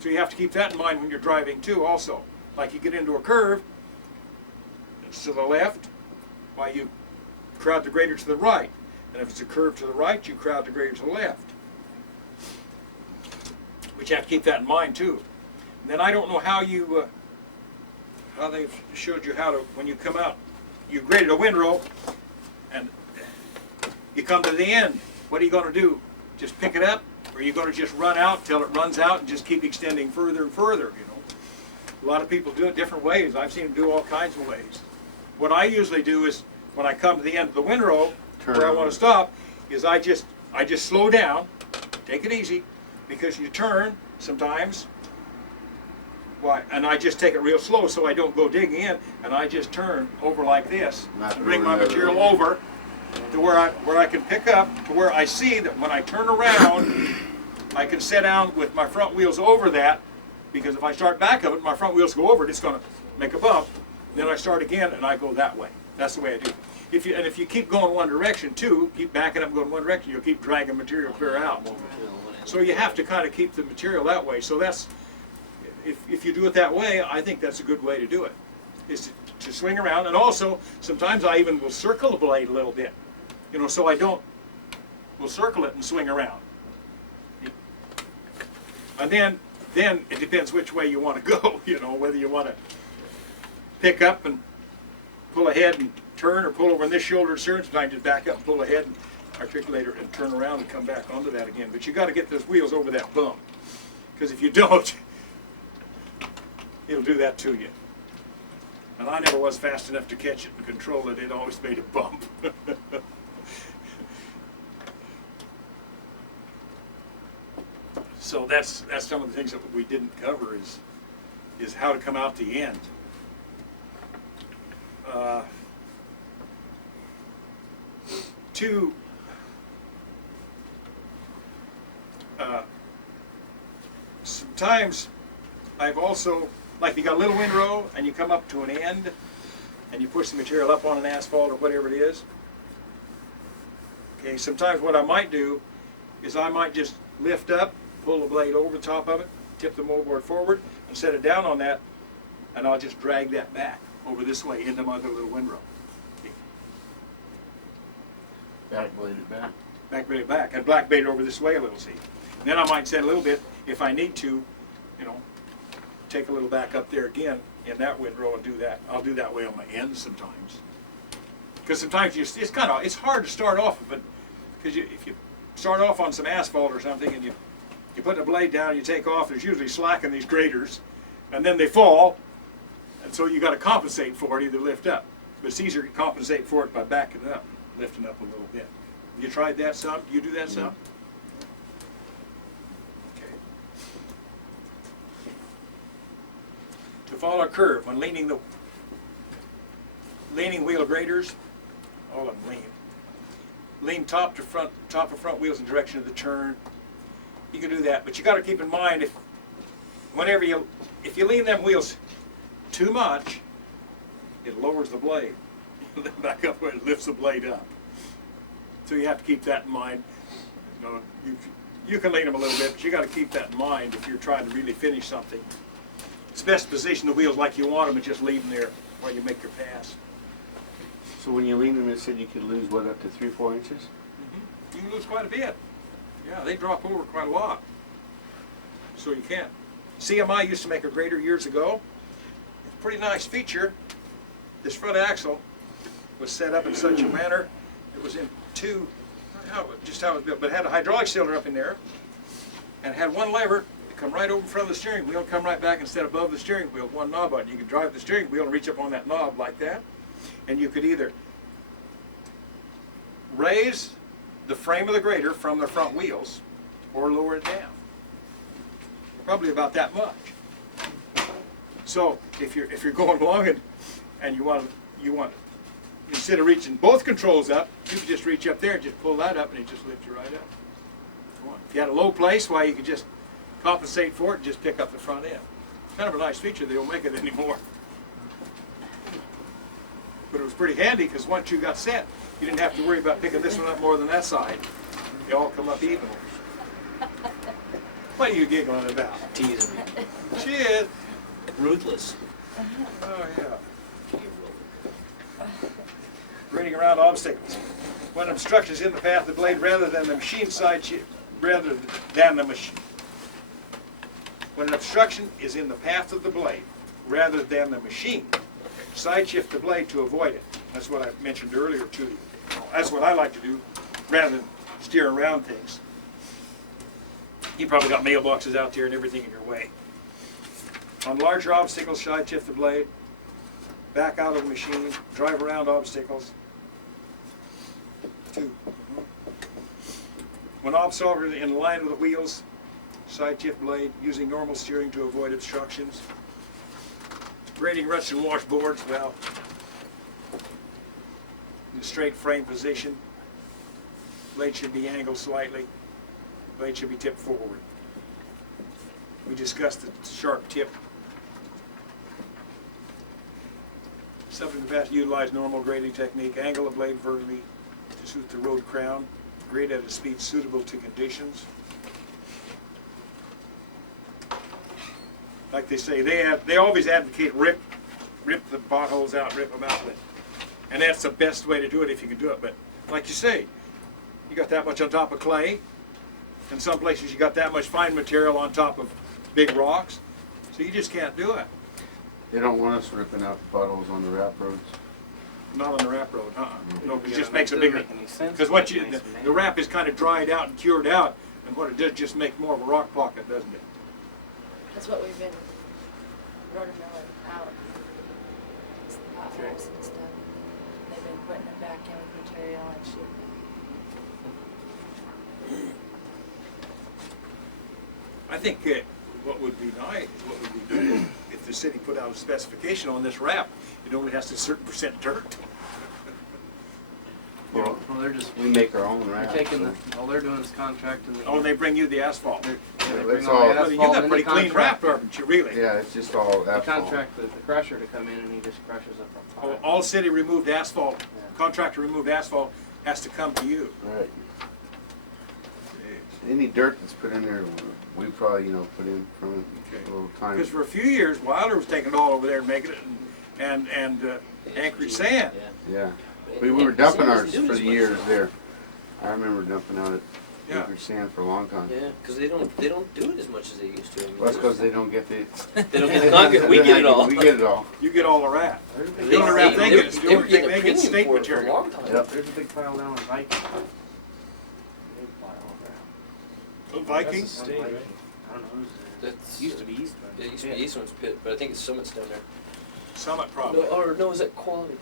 So you have to keep that in mind when you're driving too also. Like you get into a curve, it's to the left, while you crowd the grader to the right. And if it's a curve to the right, you crowd the grader to the left. But you have to keep that in mind too. And then I don't know how how they've showed you how to, when you come out, you graded a windrow, and you come to the end. What are you going to do? Just pick it up, or are you going to just run out till it runs out and just keep extending further and further? You know, a lot of people do it different ways. I've seen them do all kinds of ways. What I usually do is when I come to the end of the windrow, where I want to stop, is I just slow down, take it easy, because you turn sometimes. Why? And I just take it real slow so I don't go digging in, and I just turn over like this, Not and bring my really. material over to where I can pick up, to where I see that when I turn around, I can sit down with my front wheels over that, because if I start back of it, my front wheels go over it, it's going to make a bump. Then I start again, and I go that way. That's the way I do it. If you keep going one direction too, keep backing up and going one direction, you'll keep dragging material clear out. More material went in. So you have to kind of keep the material that way. So that's, if you do it that way, I think that's a good way to do it, is to swing around. And also, sometimes I even will circle the blade a little bit, you know, so we'll circle it and swing around. And then it depends which way you want to go, you know, whether you want to pick up and pull ahead and turn, or pull over on this shoulder and turn. Sometimes just back up and pull ahead and articulate it and turn around and come back onto that again. But you got to get those wheels over that bump, because if you don't, it'll do that to you. And I never was fast enough to catch it and control it. It always made a bump. So that's some of the things that we didn't cover is how to come out the end. Sometimes I've also, like you got a little windrow and you come up to an end and you push the material up on an asphalt or whatever it is. Okay, sometimes what I might do is I might just lift up, pull the blade over the top of it, tip the moldboard forward, and set it down on that, and I'll just drag that back over this way into my other little windrow. Okay. Back blade it back. Back blade back, and black bait over this way a little, see. And then I might set a little bit, if I need to, you know, take a little back up there again in that windrow and do that. I'll do that way on my ends sometimes. Because sometimes it's hard to start off with, because if you start off on some asphalt or something and you put the blade down, you take off, there's usually slack in these graders, and then they fall, and so you got to compensate for it, either lift up. But it's easier to compensate for it by backing it up, lifting up a little bit. You tried that some? You do that some? Okay. To follow a curve when leaning wheel graders, all of them lean. Lean top of front wheels in the direction of the turn. You can do that, but you got to keep in mind if you lean them wheels too much, it lowers the blade. Back up where it lifts the blade up. So you have to keep that in mind. You know, you can lean them a little bit, but you got to keep that in mind if you're trying to really finish something. It's best to position the wheels like you want them and just leave them there while you make your pass. So when you lean them, it said you could lose, what, up to 3-4 inches? You can lose quite a bit. Yeah, they drop over quite a lot. So you can. CMI used to make a grader years ago. It's a pretty nice feature. This front axle was set up in such a manner, it was in two, just how it was built, but it had a hydraulic cylinder up in there, and it had one lever that come right over in front of the steering wheel, come right back and set above the steering wheel, one knob button. You could drive the steering wheel and reach up on that knob like that, and you could either raise the frame of the grader from the front wheels or lower it down. Probably about that much. So if you're going along and you want instead of reaching both controls up, you could just reach up there and just pull that up and it just lifts you right up. If you had a low place, why, you could just compensate for it and just pick up the front end. Kind of a nice feature. They don't make it anymore. But it was pretty handy because once you got set, you didn't have to worry about picking this one up more than that side. They all come up even. What are you giggling about? Teasing me. Shit. Ruthless. Oh, yeah. Grading around obstacles. When obstruction is in the path of the blade rather than the machine side shift, rather than the machine. When an obstruction is in the path of the blade rather than the machine, side shift the blade to avoid it. That's what I mentioned earlier too. That's what I like to do rather than steer around things. You probably got mailboxes out there and everything in your way. On larger obstacles, side shift the blade, back out of the machine, drive around obstacles. 2. When obstacles are in line with the wheels, side shift blade, using normal steering to avoid obstructions. Grading ruts and washboards, well, in the straight frame position, blade should be angled slightly, blade should be tipped forward. We discussed the sharp tip. Something to utilize normal grading technique, angle the blade vertically to suit the road crown, grade at a speed suitable to conditions. Like they say, they always advocate rip the potholes out, rip them out. And that's the best way to do it if you can do it. But like you say, you got that much on top of clay. In some places you got that much fine material on top of big rocks. So you just can't do it. They don't want us ripping out the puddles on the wrap roads. Not on the wrap road, No, it Yeah, just that makes a doesn't bigger, make any sense. because what It makes the wrap is kind of dried out and cured out, and what it does just make more of a rock pocket, doesn't it? That's what we've been rotomilling out. It's the potholes and stuff. They've been putting it back in with material and shooting I think what would be nice, what would be good, if the city put out a specification on this wrap, it only has a certain % dirt. Well, Well, they're just, we make our own they're wrap. taking so- all they're doing is contracting the. Oh, and they bring you the asphalt. They Yeah, bring that's all all. the Well, you asphalt got and pretty they clean wrap, contract- haven't you, really? Yeah, it's just all They asphalt. contract the crusher to come in and he just crushes up our pile. All city removed asphalt, Yeah. contractor removed asphalt has to come to you. Right. Any dirt that's put in there, we probably, put in from Okay. a little time. Because for a few years, Wilder was taking it all over there and making it, and Anchorage sand. Yeah. We were dumping Sand ours doesn't do for as the much. years there. I remember dumping out at Yeah. acre sand for a long time. Yeah, because they don't do it as much as they used to. I mean, Well, that's because they don't get the. they don't get the concrete. We get it all. We get it all. You get all the wrap. They, The only wrap they they, get is they were getting a they get premium state for it for a material. long time. Yep. There's a big pile down in Viking. Big pile of that. Viking? That's a state, right? I don't know who's. That's Used to be East. It used to be Eastman's pit, but I think it's Summit's down there. Summit No, probably. or no, is that Qualities?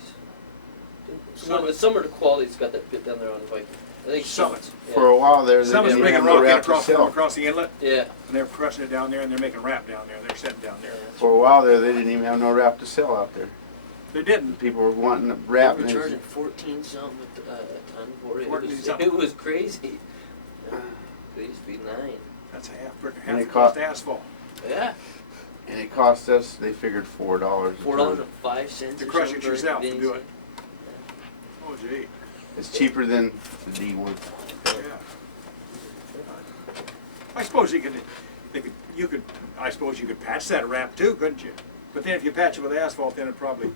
Summit. Summer to Quality's got that pit down there on Viking. I think Summit's. Yeah. For a while there, they Summit's didn't bringing have no rock in wrap to sell. across the inlet, Yeah. and they're crushing it down there, and they're making wrap down there. They're setting down there. For a while there, they didn't even have no wrap to sell out there. They didn't. People were wanting They wrap. were and charging 14 something a ton for it. 14 It was, something. it was crazy. Yeah. They used to be 9. That's half And the they cost caught- of asphalt. Yeah. and it cost us, they figured $4. a ton. $4.05 To or crush something it for yourself to Vinny's. do it. Oh, gee. It's cheaper than the D1. Yeah. I suppose you could, I suppose you could patch that wrap too, couldn't you? But then if you patch it with asphalt, then it probably,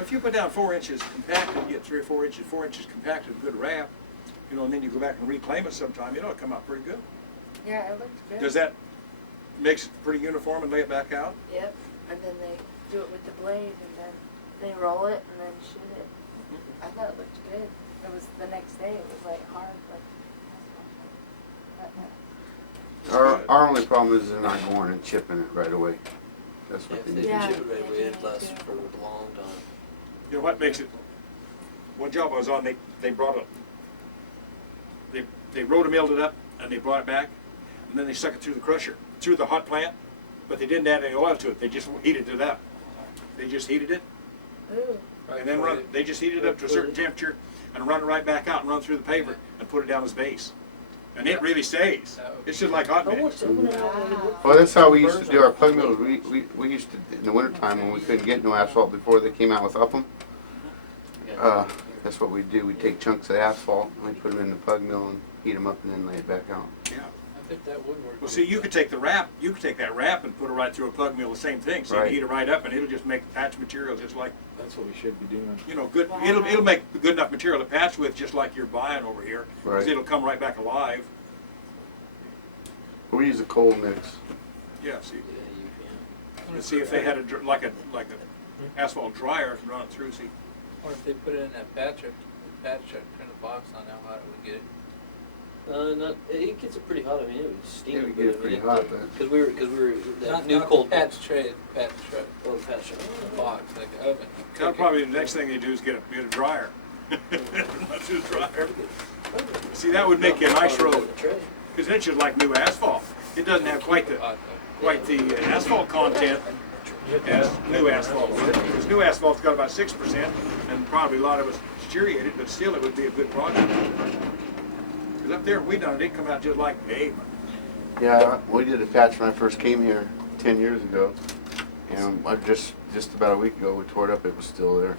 if you put down 4 inches compacted, you get 3 or 4 inches, 4 inches compacted, good wrap, you know, and then you go back and reclaim it sometime, you know, it'll come out pretty good. Yeah, it looked good. Does that mix it pretty uniform and lay it back out? Yep, and then they do it with the blade, and then they roll it, and then shoot it. I thought it looked good. It was, the next day, it was like hard, like asphalt. But, Our only problem is they're not going and chipping it right away. That's Yeah, what if they they do. Yeah. chip it right away, it Yeah. lasts for a long time. You know what makes it, one job I was on, they brought it, they rotomilled it up and they brought it back, and then they stuck it through the crusher, through the hot plant, but they didn't add any oil to it, they just heated it up. They just heated it, ooh, and then they just heated it up to a certain temperature and run it right back out and run through the paver and put it down as base. And it really stays. It's just like hot mix. Well, that's how we used to do our plug mills. We used to, in the wintertime when we couldn't get no asphalt before they came out with Upham, that's what we'd do. We'd take chunks of asphalt and we'd put them in the plug mill and heat them up and then lay it back out. Yeah. I think that would work. Well, see, you could take that wrap and put it right through a plug mill, the same thing. So you Right. can heat it right up and it'll just make patch material just like, That's what we should be doing. you know, good, it'll make good enough material to patch with, just like you're buying over here. Because Right. it'll come right back alive. We use a coal mix. Yeah, see, Yeah, you can. let's see if they had like a asphalt dryer and run it through, see. Or if they put it in that patch truck turn the box on, how hot it would get it. Not, it gets it pretty hot. I mean, it would steam. Yeah, we get it pretty hot, but Because we were that Not, new not cold patch tray, patch truck, Oh, patch. box, like an oven. That'll probably, the next thing they do is get a dryer. Run through the dryer. See, that would make you a nice road, Tray. because then you'd like new asphalt. It doesn't have quite the asphalt content as new asphalt would. Because new asphalt's got about 6%, and probably a lot of it's deteriorated, but still it would be a good project. Because up there, we done it, it come out just like pavement. yeah, we did a patch when I first came here 10 years ago. And I just about a week ago, we tore it up, it was still there.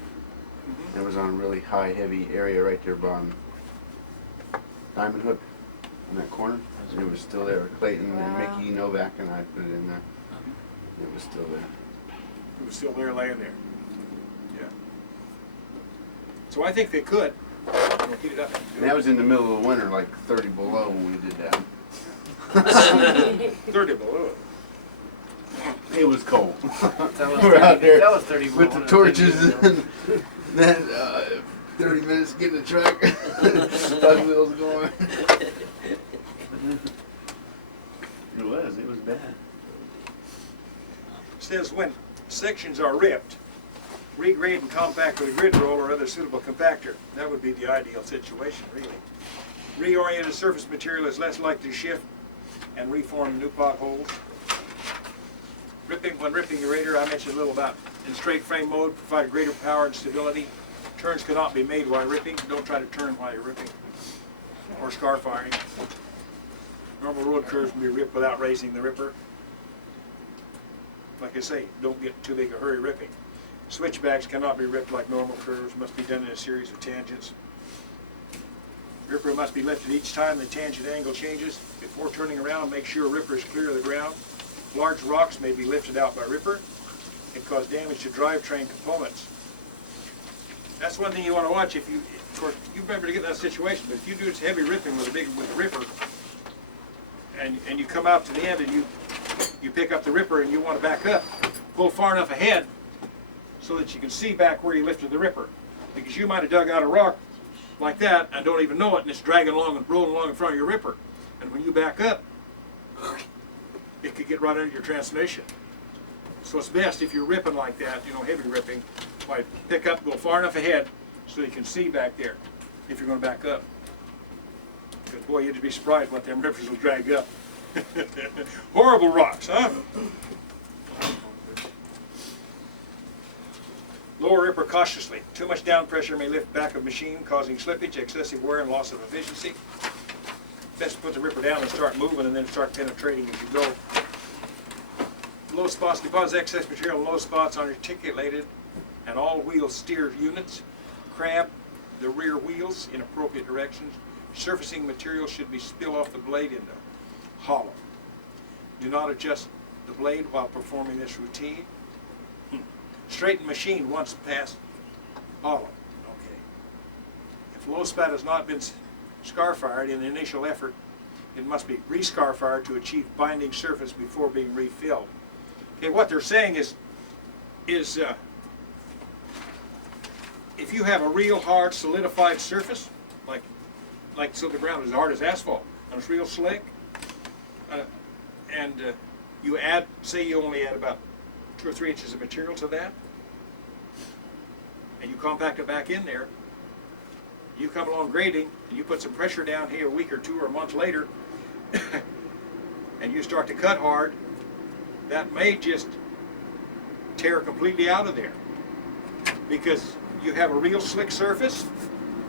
And it was on a really high, heavy area right there by Diamond Hook in that corner. And it was still there. Clayton and Wow. Mickey Novak and I put it in there. It was still there. It was still there laying there. Yeah. So I think they could. Heat it up. And that was in the middle of the winter, like 30 below when we did that. 30 below. It was cold. That was We're out there That was 30 with the torches and then 30 minutes getting the truck. Plug wheels going. It was bad. Says when sections are ripped, regrade and compact with a grid roll or other suitable compactor. That would be the ideal situation, really. Reoriented surface material is less likely to shift and reform new potholes. When ripping your radiator, I mentioned a little about in straight frame mode, provide greater power and stability. Turns cannot be made while ripping. Don't try to turn while you're ripping or scar firing. Normal road curves can be ripped without raising the ripper. Like I say, don't get too big a hurry ripping. Switchbacks cannot be ripped like normal curves, must be done in a series of tangents. Ripper must be lifted each time the tangent angle changes. Before turning around, make sure ripper is clear of the ground. Large rocks may be lifted out by ripper and cause damage to drivetrain components. That's one thing you want to watch. If Of course, you remember to get in that situation, but if you do this heavy ripping with a ripper, and you come out to the end and you pick up the ripper and you want to back up, pull far enough ahead so that you can see back where you lifted the ripper. Because you might have dug out a rock like that and don't even know it, and it's dragging along and rolling along in front of your ripper. And when you back up, it could get right under your transmission. So it's best if you're ripping like that, you know, heavy ripping, why pick up, go far enough ahead so you can see back there if you're going to back up. Because boy, you'd be surprised what them rippers will drag up. Horrible rocks, huh? Lower ripper cautiously. Too much down pressure may lift back of machine, causing slippage, excessive wear, and loss of efficiency. Best to put the ripper down and start moving, and then start penetrating as you go. Low spots. Deposit excess material in low spots on articulated and all wheel steer units. Cramp the rear wheels in appropriate directions. Surfacing material should be spilled off the blade into hollow. Do not adjust the blade while performing this routine. Straighten machine once past hollow. Okay. If low spot has not been scar fired in the initial effort, it must be re-scar fired to achieve binding surface before being refilled. Okay, what they're saying is if you have a real hard solidified surface, like silver ground is as hard as asphalt, and it's real slick, and you add, say you only add about 2 or 3 inches of material to that, and you compact it back in there, you come along grading, and you put some pressure down here a week or 2 or a month later, and you start to cut hard, that may just tear completely out of there. Because you have a real slick surface,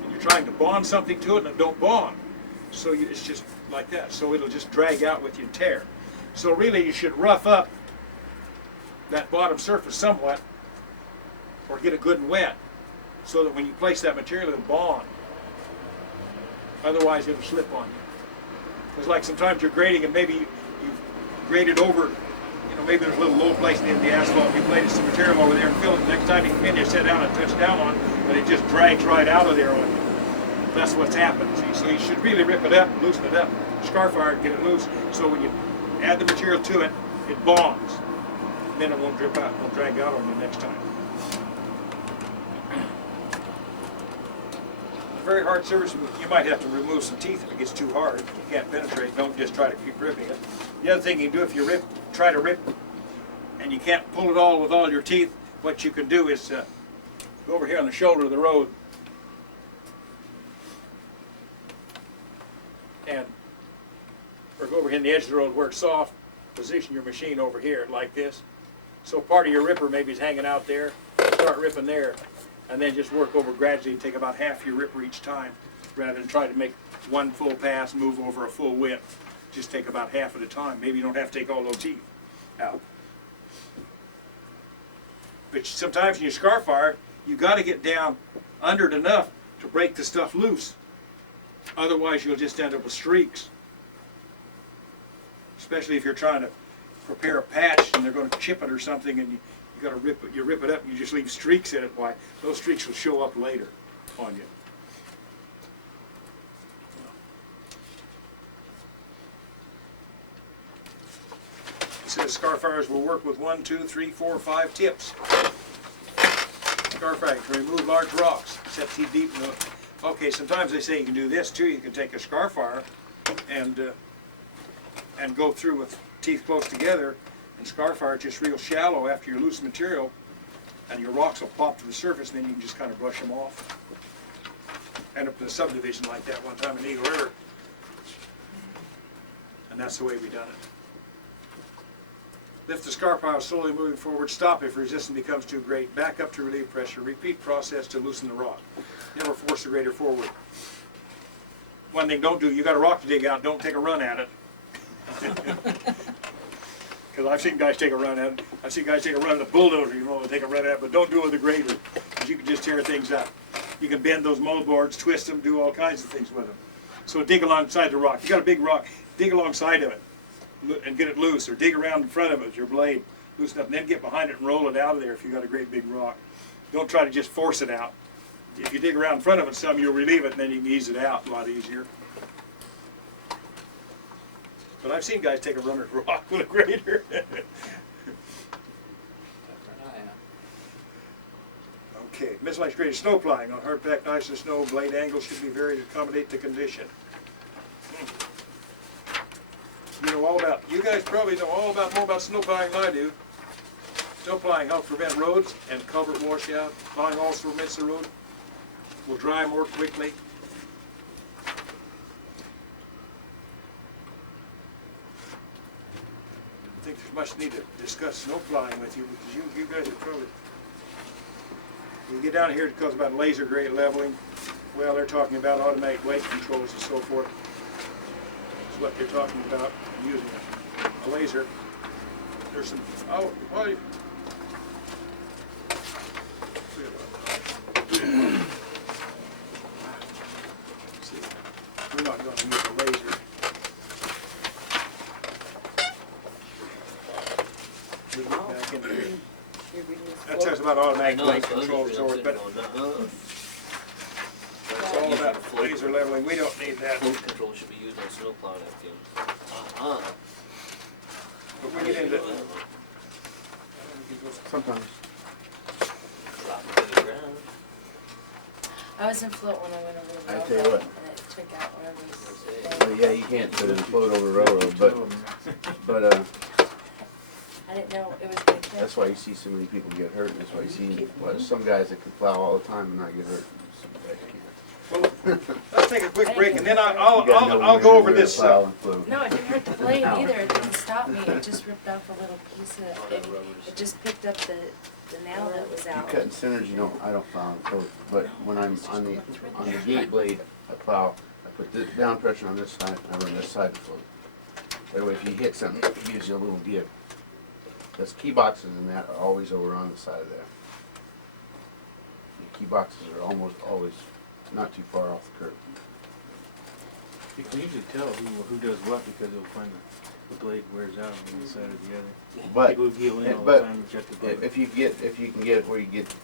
and you're trying to bond something to it, and it don't bond. So it's just like that. So it'll just drag out with you and tear. So really you should rough up that bottom surface somewhat, or get it good and wet, so that when you place that material, it'll bond. Otherwise it'll slip on you. Because like sometimes you're grading and maybe you've graded over, you know, maybe there's a little low place in the asphalt, you bladed some material over there and fill it. The next time you come in, you sit down and touch down on it, but it just drags right out of there on you. That's what's happened. See? So you should really rip it up, loosen it up, scar fire it, get it loose, so when you add the material to it, it bonds. And then it won't drip out, won't drag out on you next time. Very hard surface, you might have to remove some teeth if it gets too hard. You can't penetrate, don't just try to keep ripping it. The other thing you can do if you try to rip, and you can't pull it all with all your teeth, what you can do is go over here on the shoulder of the road, or go over here on the edge of the road where it's soft, position your machine over here like this. So part of your ripper maybe is hanging out there, start ripping there, and then just work over gradually and take about half your ripper each time, rather than try to make one full pass, move over a full width. Just take about half at a time. Maybe you don't have to take all those teeth out. But sometimes when you scar fire, you got to get down under it enough to break the stuff loose. Otherwise you'll just end up with streaks. Especially if you're trying to prepare a patch and they're going to chip it or something, and you got to rip it. You rip it up and you just leave streaks in it. Why? Those streaks will show up later on you. It says scar fires will work with 1, 2, 3, 4, 5 tips. Scar fire can remove large rocks, set teeth deep in the. Okay, sometimes they say you can do this too. You can take a scar fire and go through with teeth close together and scar fire just real shallow after your loose material, and your rocks will pop to the surface, and then you can just kind of brush them off. End up in a subdivision like that one time in Eagle River, and that's the way we done it. Lift the scar pile slowly moving forward. Stop if resistance becomes too great. Back up to relieve pressure. Repeat process to loosen the rock. Never force the grader forward. One thing don't do, you got a rock to dig out, don't take a run at it. Because I've seen guys take a run at it. I've seen guys take a run at a bulldozer, you know, take a run at it, but don't do it with a grader, because you can just tear things up. You can bend those moldboards, twist them, do all kinds of things with them. So dig alongside the rock. You got a big rock, dig alongside of it and get it loose, or dig around in front of it with your blade, loosen up, and then get behind it and roll it out of there if you got a great big rock. Don't try to just force it out. if you dig around in front of it some, you'll relieve it, and then you can ease it out a lot easier. But I've seen guys take a runner's rock with a grader. Okay, miscellaneous grading, snow plowing on hard packed ice and snow, blade angles should be varied to accommodate the condition. You know all about, you guys probably know all about, more about snow plowing than I do. Snow plowing helps prevent roads and culvert washout. Plowing also permits the road will dry more quickly. I think there's much need to discuss snow plowing with you, because you guys are probably, you get down here, it talks about laser grade leveling. Well, they're talking about automatic weight controls and so forth. That's what they're talking about, using a laser. There's some, oh, why? See, we're not going to use a laser. Back into here. You're reading this That quote. talks about I automatic know, weight that's what I controls, was or, reading, but I'm sitting going, it's all about laser leveling. We don't need that. Flow control should be used on snow plowing, I think. But we get into, Sometimes. Drop it to the ground. I was in float when I went over the I railroad. tell you what. And it took out one of those Well, things. yeah, you can't put it float over railroad, but I didn't know it was gonna catch. that's why you see so many people get hurt, and that's why you see some guys that can plow all the time and not get hurt. Some guys can't. well, let's take a quick break, and then I'll You gotta know I'll when go to over wear a this. plow and float. No, it didn't hurt the blade either. It didn't stop me. It just ripped off a little piece of it. It just picked up the nail that was You out. cutting centers, you don't, I don't plow and float, but when I'm on the gate blade, I plow, I put the down pressure on this side, and I run this side to float. That way if you hit something, it gives you a little give. Those key boxes and that are always over on the side of there. The key boxes are almost always not too far off the curb. You can usually tell who does what because they'll find the blade wears out on one side or the other. But People who heal in all the but time got the blade. if you can get it where you get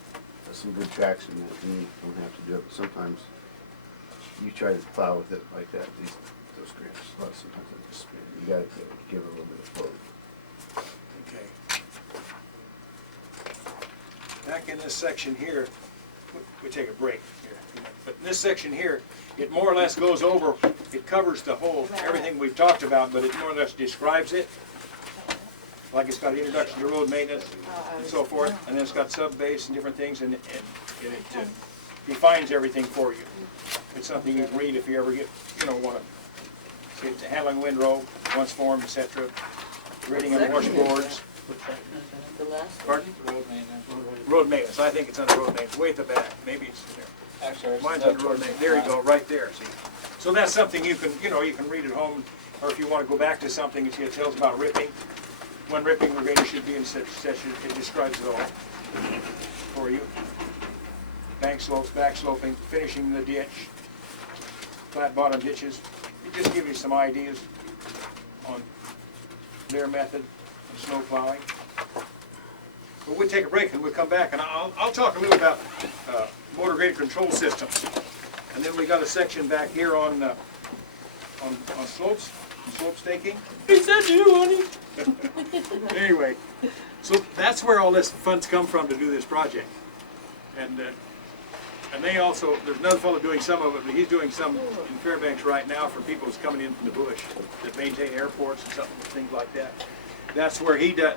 some good traction, then you don't have to do it. But sometimes you try to plow with it like that, those grams, sometimes they just spin. You gotta give it a little bit of float. Okay. Back in this section here, we take a break here. But in this section here, it more or less goes over, it covers the whole, everything we've talked about, but it more or less describes it. Like it's got introduction to road maintenance and so forth, and then it's got sub-base and different things, and it defines everything for you. It's something you can read if you ever get, want to, it's handling windrow, once formed, etc. Reading on washboards. The last one? Pardon? Road maintenance. Road maintenance, I think it's under road maintenance, way at the back, maybe it's in there. Actually, ours is Mine's up under road towards maintenance, the there you front. go, right there, see. So that's something you can, you can read at home, or if you want to go back to something, it tells about ripping. When ripping regator should be in such session, it describes it all for you. Bank slopes, back sloping, finishing the ditch, flat bottom ditches. It just gives you some ideas on their method of snow plowing. But we'll take a break and we'll come back, and I'll talk a little about motor graded control systems. And then we got a section back here on slopes, slope staking. Is that you, honey? Anyway, so that's where all this funds come from to do this project. And they also, there's another fellow doing some of it, but he's doing some in Fairbanks right now for people who's coming in from the bush that maintain airports and something, things like that. That's where he does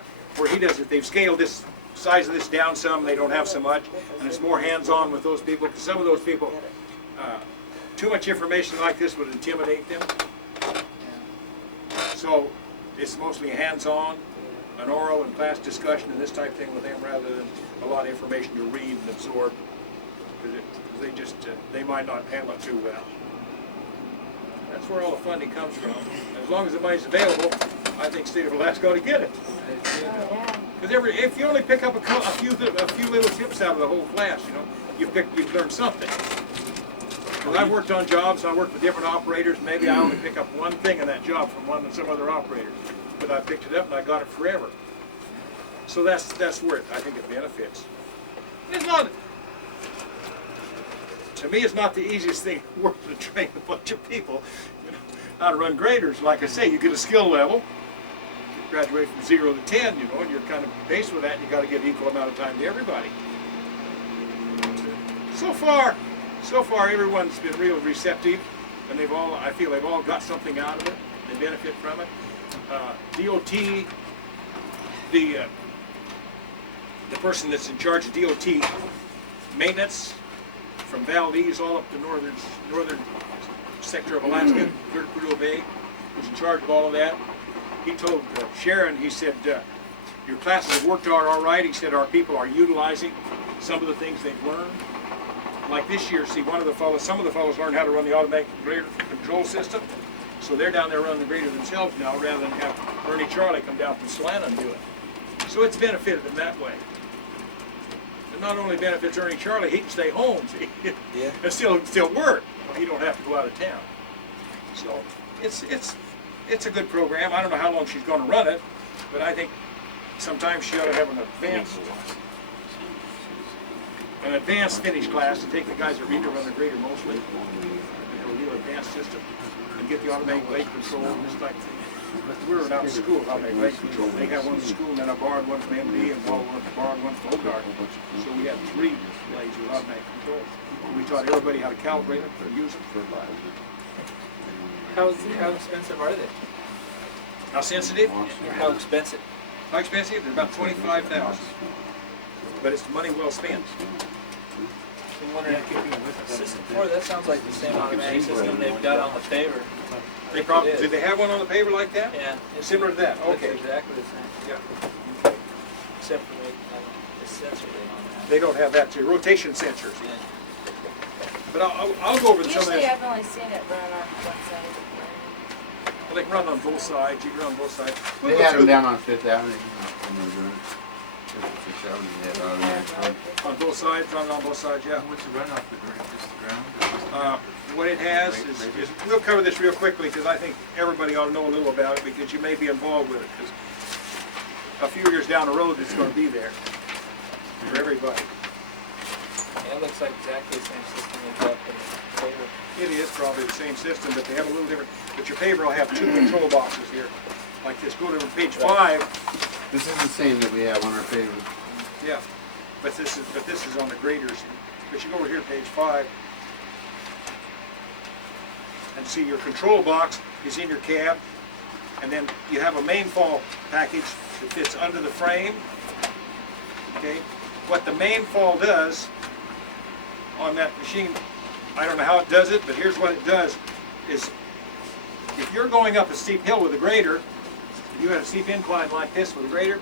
it. They've scaled this size of this down some, they don't have so much, and it's more hands-on with those people, because some of those people, too much information like this would intimidate them. So it's mostly hands-on, an oral and class discussion and this type of thing with them, rather than a lot of information to read and absorb, because they might not handle it too well. That's where all the funding comes from. As long as the money's available, I think State of Alaska ought to get it. Oh, yeah. Because if you only pick up a few little tips out of the whole class, you've learned something. Because I've worked on jobs, I worked with different operators, maybe I only pick up one thing in that job from some other operator. But I picked it up and I got it forever. So that's where I think it benefits. It's not, To me, it's not the easiest thing in the world to train a bunch of people, you know, how to run graders. Like I say, you get a skill level, you graduate from 0 to 10, you know, and you're kind of based with that, and you got to give equal amount of time to everybody. So far, everyone's been real receptive, and I feel they've all got something out of it. They benefit from it. DOT, the person that's in charge of DOT maintenance, from Valdez all up to northern sector of Alaska, Prudhoe Bay, was in charge of all of that. He told Sharon, he said, your classes have worked out all right. He said, our people are utilizing some of the things they've learned. Like this year, see, some of the fellows learned how to run the automatic grader control system. So they're down there running the grader themselves now, rather than have Ernie Charlie come down from Solana and do it. So it's benefited them that way. And not only benefits Ernie Charlie, he can stay home, see, Yeah. and still work. He don't have to go out of town. So it's a good program. I don't know how long she's going to run it, but I think sometimes she ought to have an advanced finish class to take the guys that read to run the grader mostly. A real advanced system, and get the automatic blade control, just like we were out in school, automatic blade control. They got one in school, and then I borrowed one from MD, and borrowed one from Hogart. So we had 3 blades with automatic control. We taught everybody how to calibrate it or use it for How expensive are they? how sensitive, How expensive? how expensive. They're about $25,000, but it's money well spent. I'm wondering, System 4, that sounds like the same automatic system they've got on the paver. They probably did they have one on the paver like that? Yeah. It's Similar to that. looks Okay. exactly the same, Yeah. except for the sensor they on that. They don't have that too. Rotation sensors. Yeah. But I'll go over some of Usually that. I've only seen it run on one side. Well, they can run on both sides. You can run on both sides. They had them down on Fifth Avenue. When they were doing it. Fifth Avenue, they had automatic run. On both sides, run on both sides, yeah. What's the runoff, just the ground? What it has is, we'll cover this real quickly because I think everybody ought to know a little about it because you may be involved with it. Because a few years down the road, it's going to be there for everybody. Yeah, it looks like exactly the same system they've got for the paver. It is probably the same system, but they have a little different. But your paver will have 2 control boxes here, like this. Go to page 5. This is the same that we have on our paper. Yeah, but this is on the graders. But you go over here, page 5, and see your control box is in your cab, and then you have a main fall package that fits under the frame. Okay, what the main fall does on that machine, I don't know how it does it, but here's what it does: is if you're going up a steep hill with a grader, you had a steep incline like this with a grader,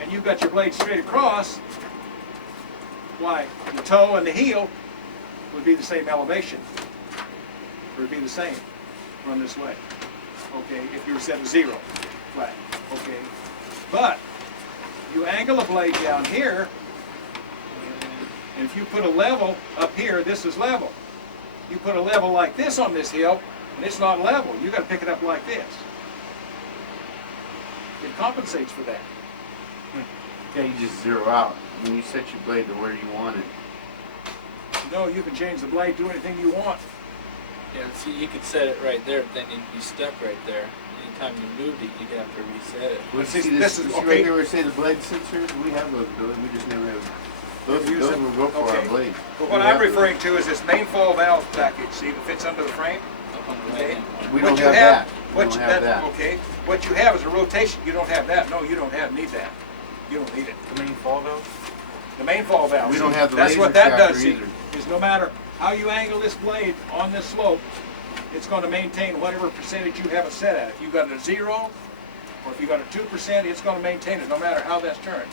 and you've got your blade straight across, why, the toe and the heel would be the same elevation. It would be the same, run this way. Okay, if you were set to 0, flat, okay. But, you angle the blade down here, and if you put a level up here, this is level. You put a level like this on this hill, and it's not level. You gotta pick it up like this. It compensates for that. Yeah, you just zero out. When you set your blade to where you want it. No, you can change the blade, do anything you want. Yeah, see, you could set it right there, but then you'd be stuck right there. Anytime you moved it, you'd have to reset it. Well, see, see, this this is- is okay. right here where it say the blade sensors. We have those abilities. We just never have. Those Use will it? go for Okay. our blade. But what I'm referring to is this main fall valve package, see, that fits under the frame? Up on the Okay. right hand. We What don't you have that. We what don't you- have that. Okay, what you have is a rotation, you don't have that, no, you don't need that. You don't need it. The main fall valve? The main fall valve. We don't have the That's laser what that tracker does, see, either. is no matter how you angle this blade on this slope, it's gonna maintain whatever percentage you have it set at. If you got it at 0, or if you got it 2%, it's gonna maintain it, no matter how that's turned,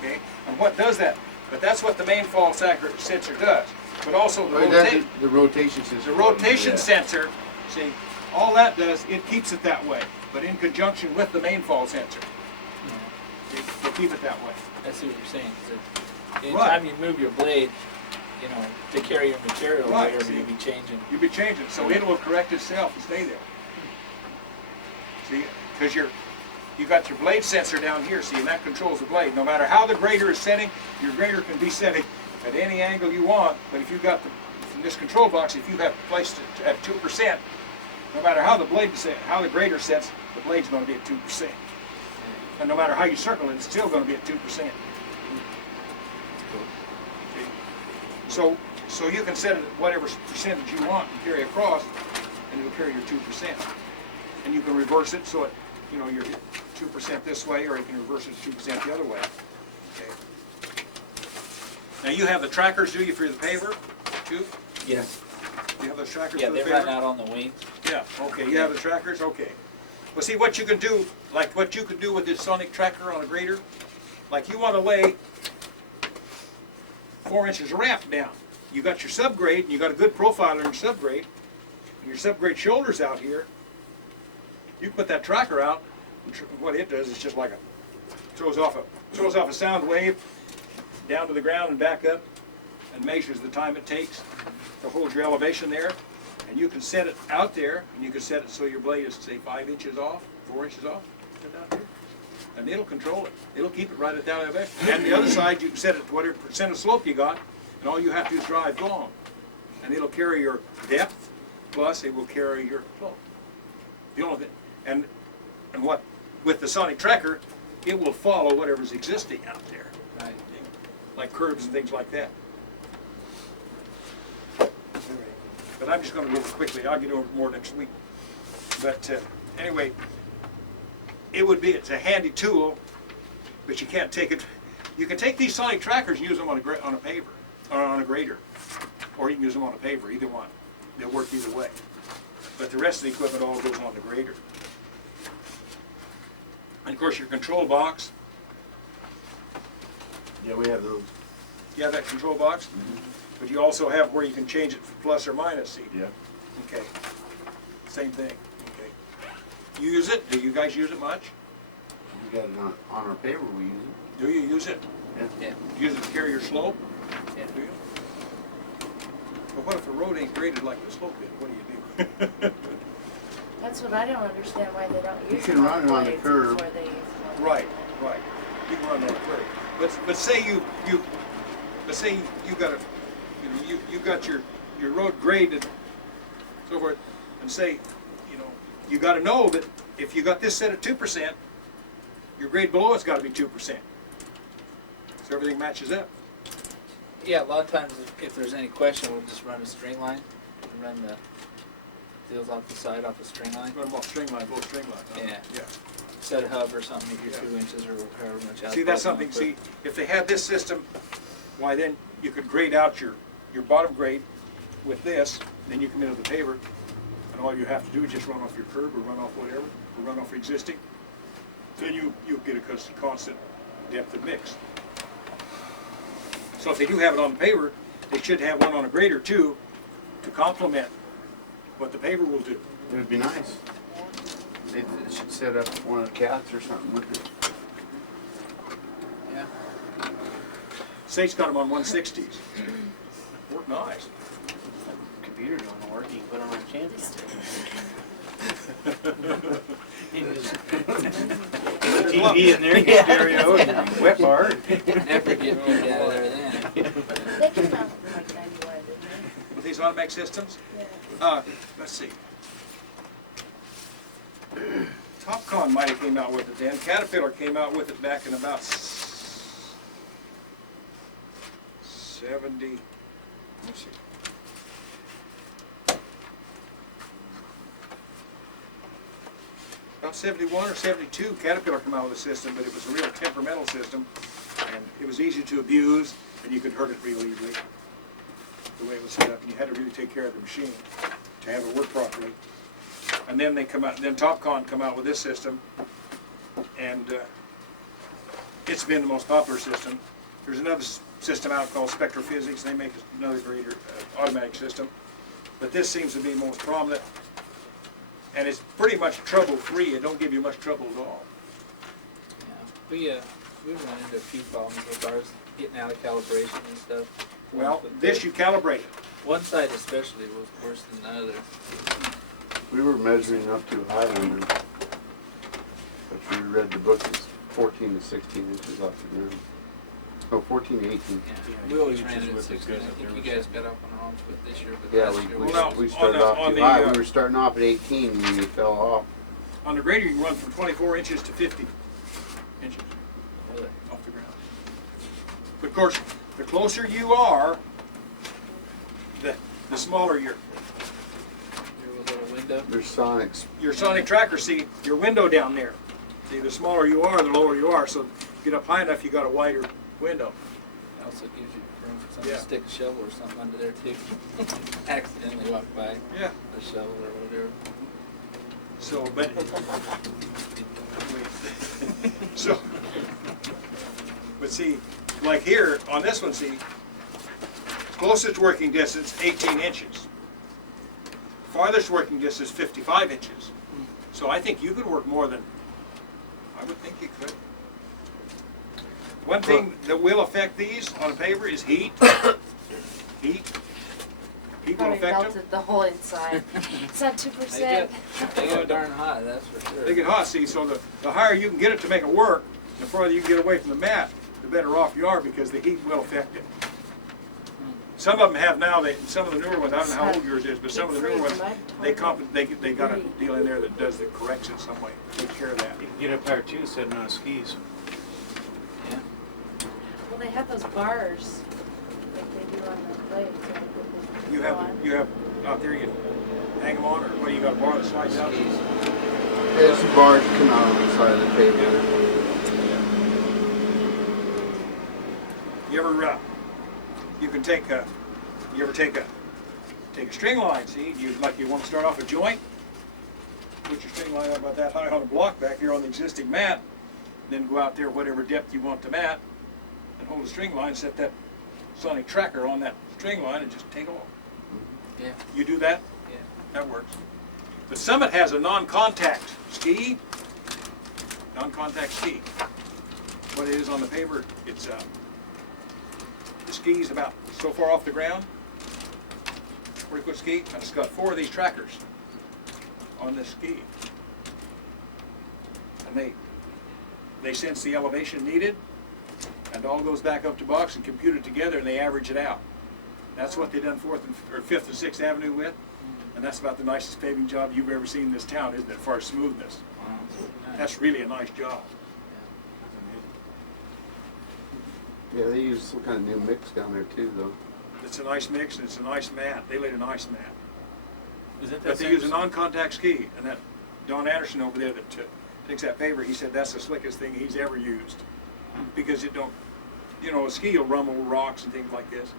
okay? And what does that? But that's what the main fall sensor does. But also the Well, that's rotation. the rotation sensor. The rotation Yeah. sensor, see, all that does, it keeps it that way, but in conjunction with the main fall sensor. They keep it that way. I see what you're saying. 'Cause Right. anytime you move your blade, you know, to carry your material, Right, whatever, see. you'll be changing. You'll be changing, so it will correct itself and stay there. See, because you got your blade sensor down here, see, and that controls the blade. No matter how the grader is setting, your grader can be setting at any angle you want, but if you got from this control box, if you have placed it at 2%, no matter how the blade how the grader sets, the blade's going to be at 2%. And no matter how you circle it, it's still going to be at 2%. So you can set it at whatever percentage you want and carry across, and it'll carry your 2%. And you can reverse it so it, you know, you're 2% this way, or you can reverse it 2% the other way. Okay. Now you have the trackers, do you, for the paver, too? Yes. Do you have those trackers Yeah, for the they paver? run out on the wings. Yeah, okay, you have the trackers, okay. Well, see, what you can do, like what you could do with this sonic tracker on a grader, like you want to lay 4 inches of raft down. You got your subgrade, and you got a good profile in your subgrade, and your subgrade shoulder's out here. You can put that tracker out, and what it does is just like throws off a sound wave down to the ground and back up, and measures the time it takes to hold your elevation there. And you can set it out there, and you can set it so your blade is, say, 5 inches off, 4 inches off, put it out here. And it'll control it. It'll keep it right at that elevation. And the other side, you can set it to whatever percent of slope you got, and all you have to do is drive long. And it'll carry your depth, plus it will carry your flow. The only thing, and what, with the sonic tracker, it will follow whatever's existing out there. Right. Like curves and things like that. But I'm just going to go over quickly. I'll get over more next week. But anyway, it's a handy tool, but you can't take it. You can take these sonic trackers and use them on a paver, or on a grader, or you can use them on a paver. Either one, they'll work either way. But the rest of the equipment all goes on the grader. And of course, your control box. Yeah, we have those. You have that control box, but you also have where you can change it for plus or minus. See? Yeah. Okay. Same thing. Okay. You use it? Do you guys use it much? We got it on our paper, we use it. Do you use it? Yeah. Use it to carry your slope? Yeah. Do you? But what if the road ain't graded like the slope is? What do you do? That's what I don't understand, why they don't use can them run it on the blades curb. before they use them on Right, right. You can run on the curb. But say you got you got your road graded, so forth, and say, you got to know that if you got this set at 2%, your grade below it's got to be 2%. So everything matches up. Yeah, a lot of times if there's any question, we'll just run a string line and run the deals off the side off a string line. Run them off string line, both string line. Huh? Yeah. Yeah. Set a hub or something if you're Yeah. 2 inches or however much out. See, that's something. See, if they had this system, why then you could grade out your bottom grade with this. Then you come into the paver, and all you have to do is just run off your curb or run off whatever, or run off existing. Then you get a constant depth of mix. So if they do have it on the paver, they should have one on a grader too, to complement what the paver will do. It would be nice. They should set up one of the cats or something with it. Yeah. State's got them on 160s. Work nice. Computer don't work, you can put on a channel. TV in there, your stereo, and wet bar. Never get me out of there then. They came out in like 91, didn't they? With these automatic systems, Yeah. let's see. Topcon might have came out with it then. Caterpillar came out with it back in about 70. Let's see. About 71 or 72, Caterpillar came out with a system, but it was a real temperamental system, and it was easy to abuse, and you could hurt it real easily, the way it was set up, and you had to really take care of the machine to have it work properly. And then then Topcon come out with this system, and it's been the most popular system. There's another system out called Spectrophysics. They make another grader automatic system, but this seems to be most prominent, and it's pretty much trouble-free. It don't give you much trouble at all. Yeah. We've run into a few problems with ours getting out of calibration and stuff. Well, But this you calibrate it. one side especially was worse than the other. We were measuring up to Highlander. If you read the book, it's 14 to 16 inches off the ground. Oh, 14 to 18. Yeah, We always ran use it at what's 16. I good up think there you with guys that. got off on the wrong foot this year, but Yeah, last year Well, now, we started on off the, too high. uh, We were starting off at 18 and we fell off. On the grader, you can run from 24 inches to 50 inches Really? off the ground. But of course, the closer you are, the smaller Your little window. There's Sonics. your sonic tracker, see, your window down there. See, the smaller you are, the lower you are. So get up high enough, you got a wider window. It also gives you room for somebody Yeah. to stick a shovel or something under there too. Accidentally walk by Yeah. a shovel or whatever. So, but so, but see, like here on this one, see, closest working distance 18 inches. Farthest working distance 55 inches. So I think you could work more than. I would think you could. One thing that will affect these on a paver is heat. Heat. Heat will Probably affect them. melted the whole inside. It's at 2%. They go darn hot, that's for sure. They get hot, see, so the higher you can get it to make it work, the farther you can get away from the mat, the better off you are because the heat will affect it. Some of them have now, some of the newer ones, I don't know how old yours is, but some of the newer ones, they got a deal in there that does the correction some way, takes care of that. You can get up higher too, sitting on skis. Yeah. Well, they have those bars like they do on the blades. so they put the- go on. You have out there, you hang them on, or what, you got a bar that slides out? Yeah, some bars come out on the side of the table. You ever, you can take a, you ever take a string line, see, you want to start off a joint, put your string line about that high on a block back here on the existing mat, then go out there whatever depth you want the mat, and hold the string line, set that sonic tracker on that string line and just take off. Yeah. You do that? Yeah. That works. But Summit has a non-contact ski, non-contact ski. What it is on the paver, it's, the ski's about so far off the ground, 40-foot ski, and it's got 4 of these trackers on this ski. And they sense the elevation needed, and it all goes back up to box and compute it together, and they average it out. That's what they done 5th and 6th Avenue with, and that's about the nicest paving job you've ever seen in this town, isn't it, as far as smoothness? Wow. Nice. That's really a nice job. Yeah, they use some kind of new mix down there too, though. It's a nice mix, and it's a nice mat. They laid a nice mat. Is it But they use a non-contact ski, and that Don Anderson over there that takes that paver, he said that's the slickest thing he's ever used. Because it don't, a ski will rumble rocks and things like this.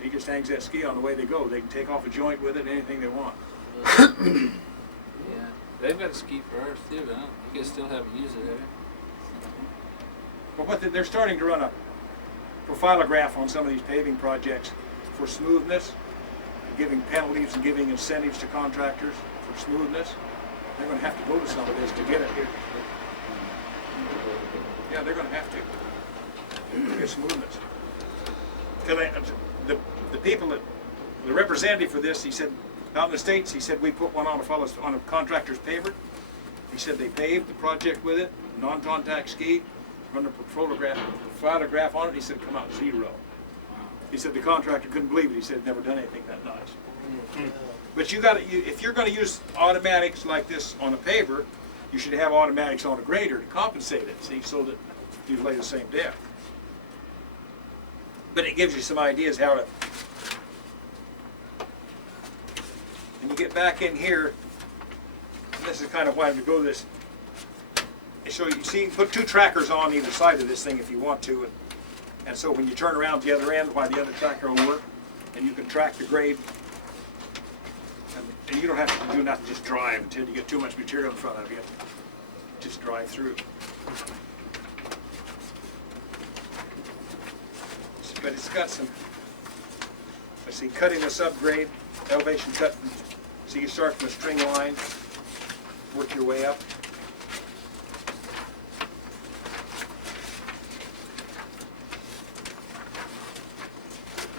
He just hangs that ski on the way they go. They can take off a joint with it, anything they want. Yeah. They've got a ski for ours too, but you guys still haven't used it, have you? But they're starting to run a profilograph on some of these paving projects for smoothness, giving penalties and giving incentives to contractors for smoothness. They're going to have to go to some of this to get it here. Yeah, they're going to have to get smoothness. Because the people that, the representative for this, he said, out in the States, he said, we put one on a contractor's paver. He said they paved the project with it, non-contact ski, run a profilograph on it, he said, come out 0. He said the contractor couldn't believe it. He said, "I've never done anything that nice." But if you're going to use automatics like this on a paver, you should have automatics on a grader to compensate it, see, so that you lay the same depth. But it gives you some ideas how to. And you get back in here, and this is kind of why I'm going to go this. So you see, put 2 trackers on either side of this thing if you want to, and so when you turn around the other end, while the other tracker will work, and you can track the grade, and you don't have to do nothing, just drive until you get too much material in front of you. Just drive through. But it's got some, let's see, cutting the subgrade, elevation cut, so you start from a string line, work your way up.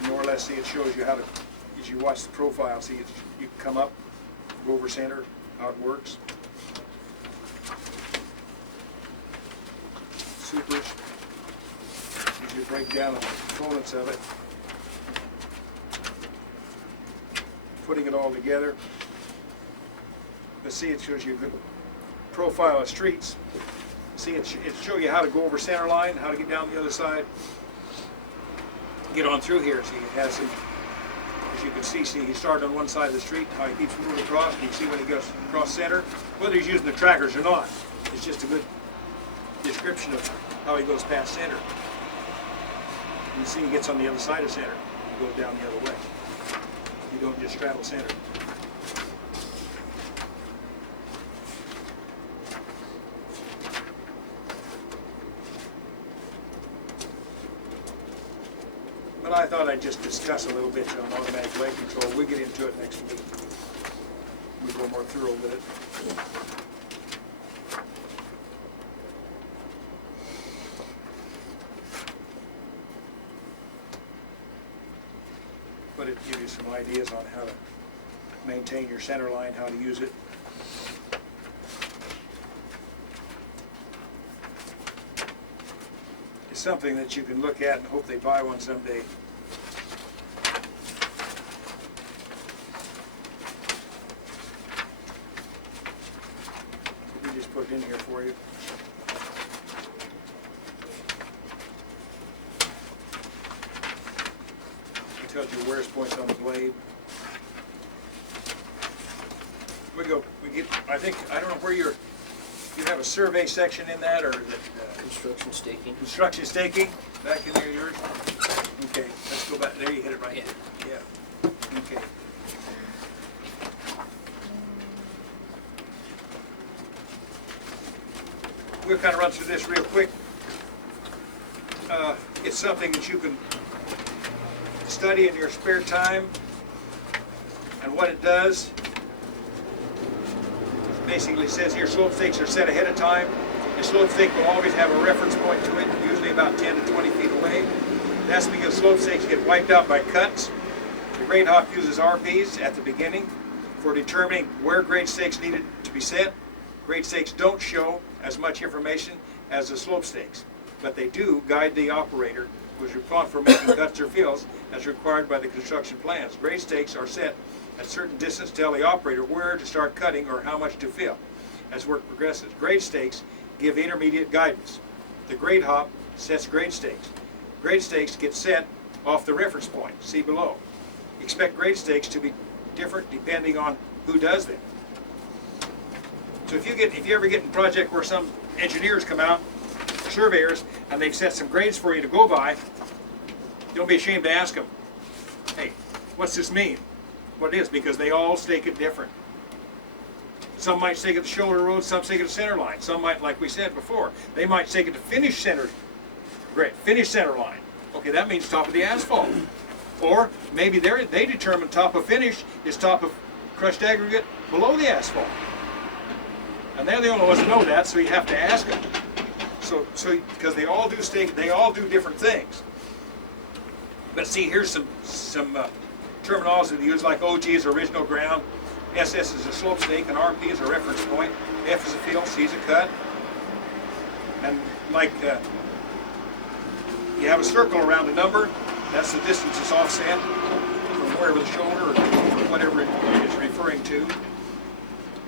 More or less, see, it shows you how to, as you watch the profile, see, you come up, go over center, how it works. Supers, gives you you break down the components of it. Putting it all together. Let's see, it shows you a good profile of streets. See, it show you how to go over center line, how to get down the other side. Get on through here. See, it has some, as you can see, he started on one side of the street, how he keeps moving across. You can see when he goes across center, whether he's using the trackers or not. It's just a good description of how he goes past center. You see he gets on the other side of center. He goes down the other way. You don't just straddle center. But I thought I'd just discuss a little bit on automatic blade control. We'll get into it next week. We'll go more thorough with it. But it gives you some ideas on how to maintain your center line, how to use it. It's something that you can look at and hope they buy one someday. Let me just put it in here for you. It tells you wear points on the blade. I don't know where you have a survey section in that, or is it Construction staking. construction staking back in there, yours? Okay, let's go back, there you hit it right. Yeah, okay. We'll kind of run through this real quick. It's something that you can study in your spare time, and what it does. Basically says here slope stakes are set ahead of time. The slope stake will always have a reference point to it, usually about 10 to 20 feet away. That's because slope stakes get wiped out by cuts. The grade hop uses RPs at the beginning for determining where grade stakes needed to be set. Grade stakes don't show as much information as the slope stakes, but they do guide the operator who is responsible for making cuts or fills as required by the construction plans. Grade stakes are set at a certain distance to tell the operator where to start cutting or how much to fill as work progresses. Grade stakes give intermediate guidance. The grade hop sets grade stakes. Grade stakes get set off the reference point, see below. Expect grade stakes to be different depending on who does them. So if you ever get in a project where some engineers come out, surveyors, and they've set some grades for you to go by, don't be ashamed to ask them, hey, what's this mean? What it is, because they all stake it different. Some might stake at the shoulder road, some stake at the center line. Some might, like we said before, they might stake at the finish center line. Okay, that means top of the asphalt. Or maybe they determine top of finish is top of crushed aggregate below the asphalt. And they're the only ones that know that, so you have to ask them. So because they all do different things. But see, here's some terminology they use, like OG is original ground, SS is a slope stake, and RP is a reference point, F is a field, C is a cut. And like you have a circle around a number, that's the distance it's offset from wherever the shoulder or whatever it is referring to.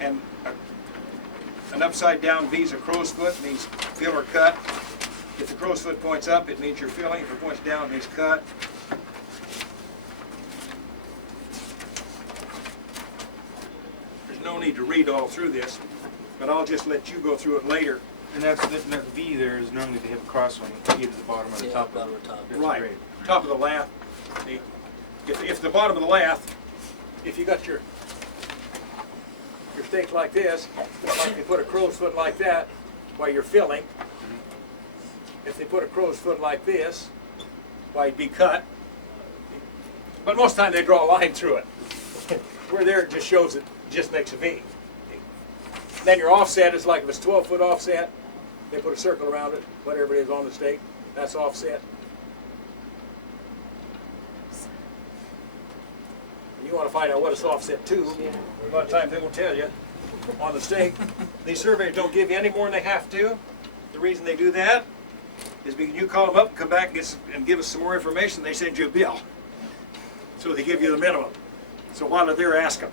And an upside down V is a crow's foot, means fill or cut. If the crow's foot points up, it means you're filling. If it points down, it means cut. There's no need to read all through this, but I'll just let you go through it later. And that V there is normally they have a cross on it, either the bottom or the Yeah, top. bottom or top. That's Right, great. top of the lath. If the bottom of the lath, if you got your stake like this, like they put a crow's foot like that while you're filling. If they put a crow's foot like this, why it'd be cut. But most of the time they draw a line through it. Where there it just shows it just makes a V. Then your offset is like if it's 12-foot offset, they put a circle around it, whatever it is on the stake, that's offset. And you want to find out what it's offset to, a lot of times they won't tell you on the stake. These surveys don't give you any more than they have to. The reason they do that is because you call them up and come back and give us some more information, they send you a bill. So they give you the minimum. So while they're there, ask them.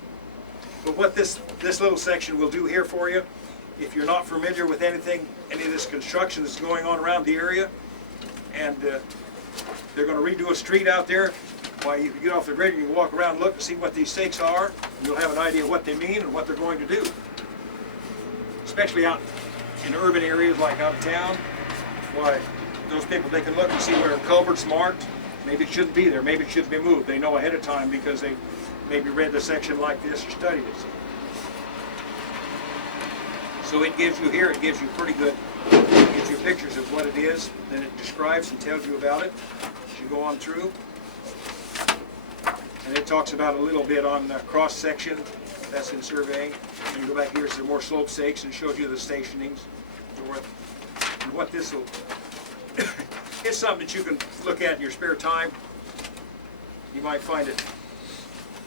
But what this little section will do here for you, if you're not familiar with anything, any of this construction that's going on around the area, and they're going to redo a street out there, why you can get off the grader, you can walk around and look and see what these stakes are, and you'll have an idea what they mean and what they're going to do. Especially out in urban areas like out of town, why those people, they can look and see where a culvert's marked. Maybe it shouldn't be there, maybe it shouldn't be moved. They know ahead of time because they maybe read the section like this or studied it. So it gives you here, it gives you pretty good, it gives you pictures of what it is, then it describes and tells you about it as you go on through. And it talks about a little bit on cross section, that's in surveying. And you go back here, some more slope stakes, and shows you the stationings. And what this will, it's something that you can look at in your spare time. You might find it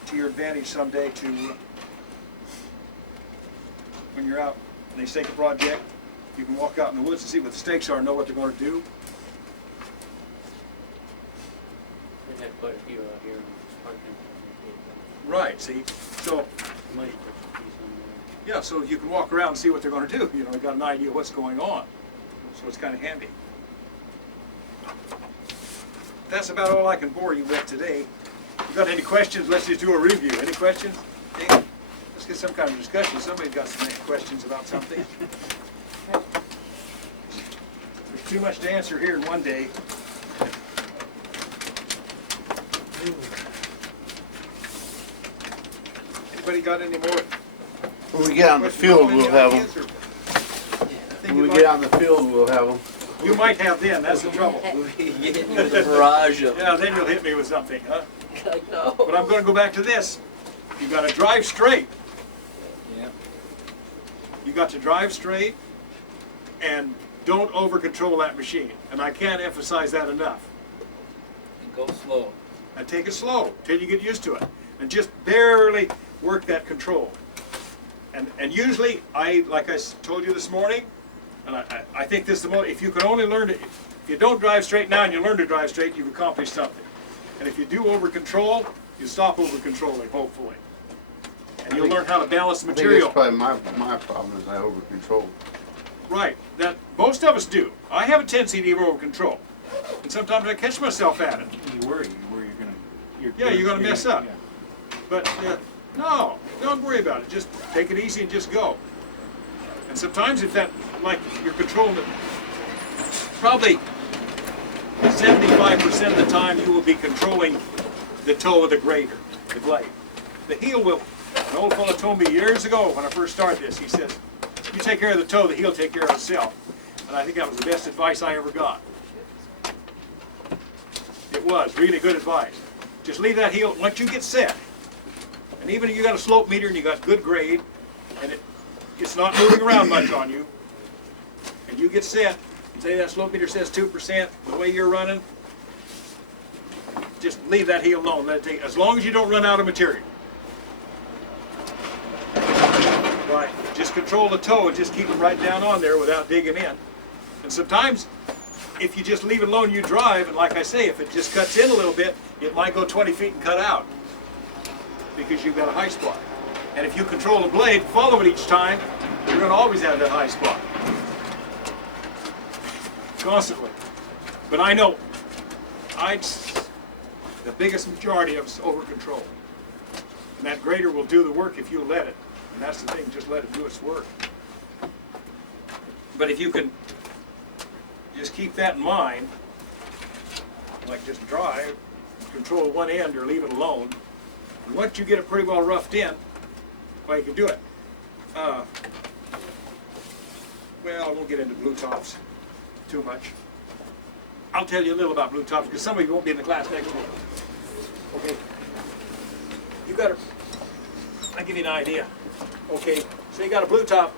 to your advantage someday to, when you're out and they stake a project, you can walk out in the woods and see what the stakes are and know what they're going to do. We've had quite a few out here in Parkland. Right, see? So, Might put a piece on there. yeah, so you can walk around and see what they're going to do. You know, you got an idea what's going on. So it's kind of handy. That's about all I can bore you with today. If you got any questions, let's just do a review. Any questions? Okay. Let's get some kind of discussion. Somebody's got some questions about something. There's too much to answer here in one day. Anybody got any more? When we get out in the field, we'll have them. When we get out in the field, we'll have them. You might have them, that's the trouble. We get hit with a barrage of. Yeah, then you'll hit me with something, huh? I know. But I'm gonna go back to this. You gotta drive straight. Yeah. You got to drive straight and don't over control that machine. And I can't emphasize that enough. And go slow. And take it slow till you get used to it. And just barely work that control. And usually, like I told you this morning, and I think this is the most, if you can only learn to, if you don't drive straight now and you learn to drive straight, you've accomplished something. And if you do over control, you stop over controlling, hopefully. And you'll learn how to balance the I think material. that's probably my problem is I over control. Right, that most of us do. I have a tendency to over control. And sometimes I catch myself at it. You worry you're Yeah, you're gonna mess up. Yeah. But no, don't worry about it. Just take it easy and just go. And sometimes if that, like you're controlling it, probably 75% of the time you will be controlling the toe of the grader, the blade. The heel will, an old fellow told me years ago when I first started this, he says, you take care of the toe, the heel take care of itself. And I think that was the best advice I ever got. It was really good advice. Just leave that heel, once you get set, and even if you got a slope meter and you got good grade, and it's not moving around much on you, and you get set, say that slope meter says 2%, the way you're running, just leave that heel alone, let it take, as long as you don't run out of material. Right, just control the toe and just keep it right down on there without digging in. And sometimes, if you just leave it alone, you drive, and like I say, if it just cuts in a little bit, it might go 20 feet and cut out because you've got a high spot. And if you control the blade, follow it each time, you're going to always have that high spot. Constantly. But I know, the biggest majority of us over control. And that grader will do the work if you let it. And that's the thing, just let it do its work. But if you can just keep that in mind, like just drive, control one end or leave it alone. And once you get it pretty well roughed in, well, you can do it. Well, I won't get into blue tops too much. I'll tell you a little about blue tops because some of you won't be in the class next week. Okay. You got to, I'll give you an idea. Okay, so you got a blue top.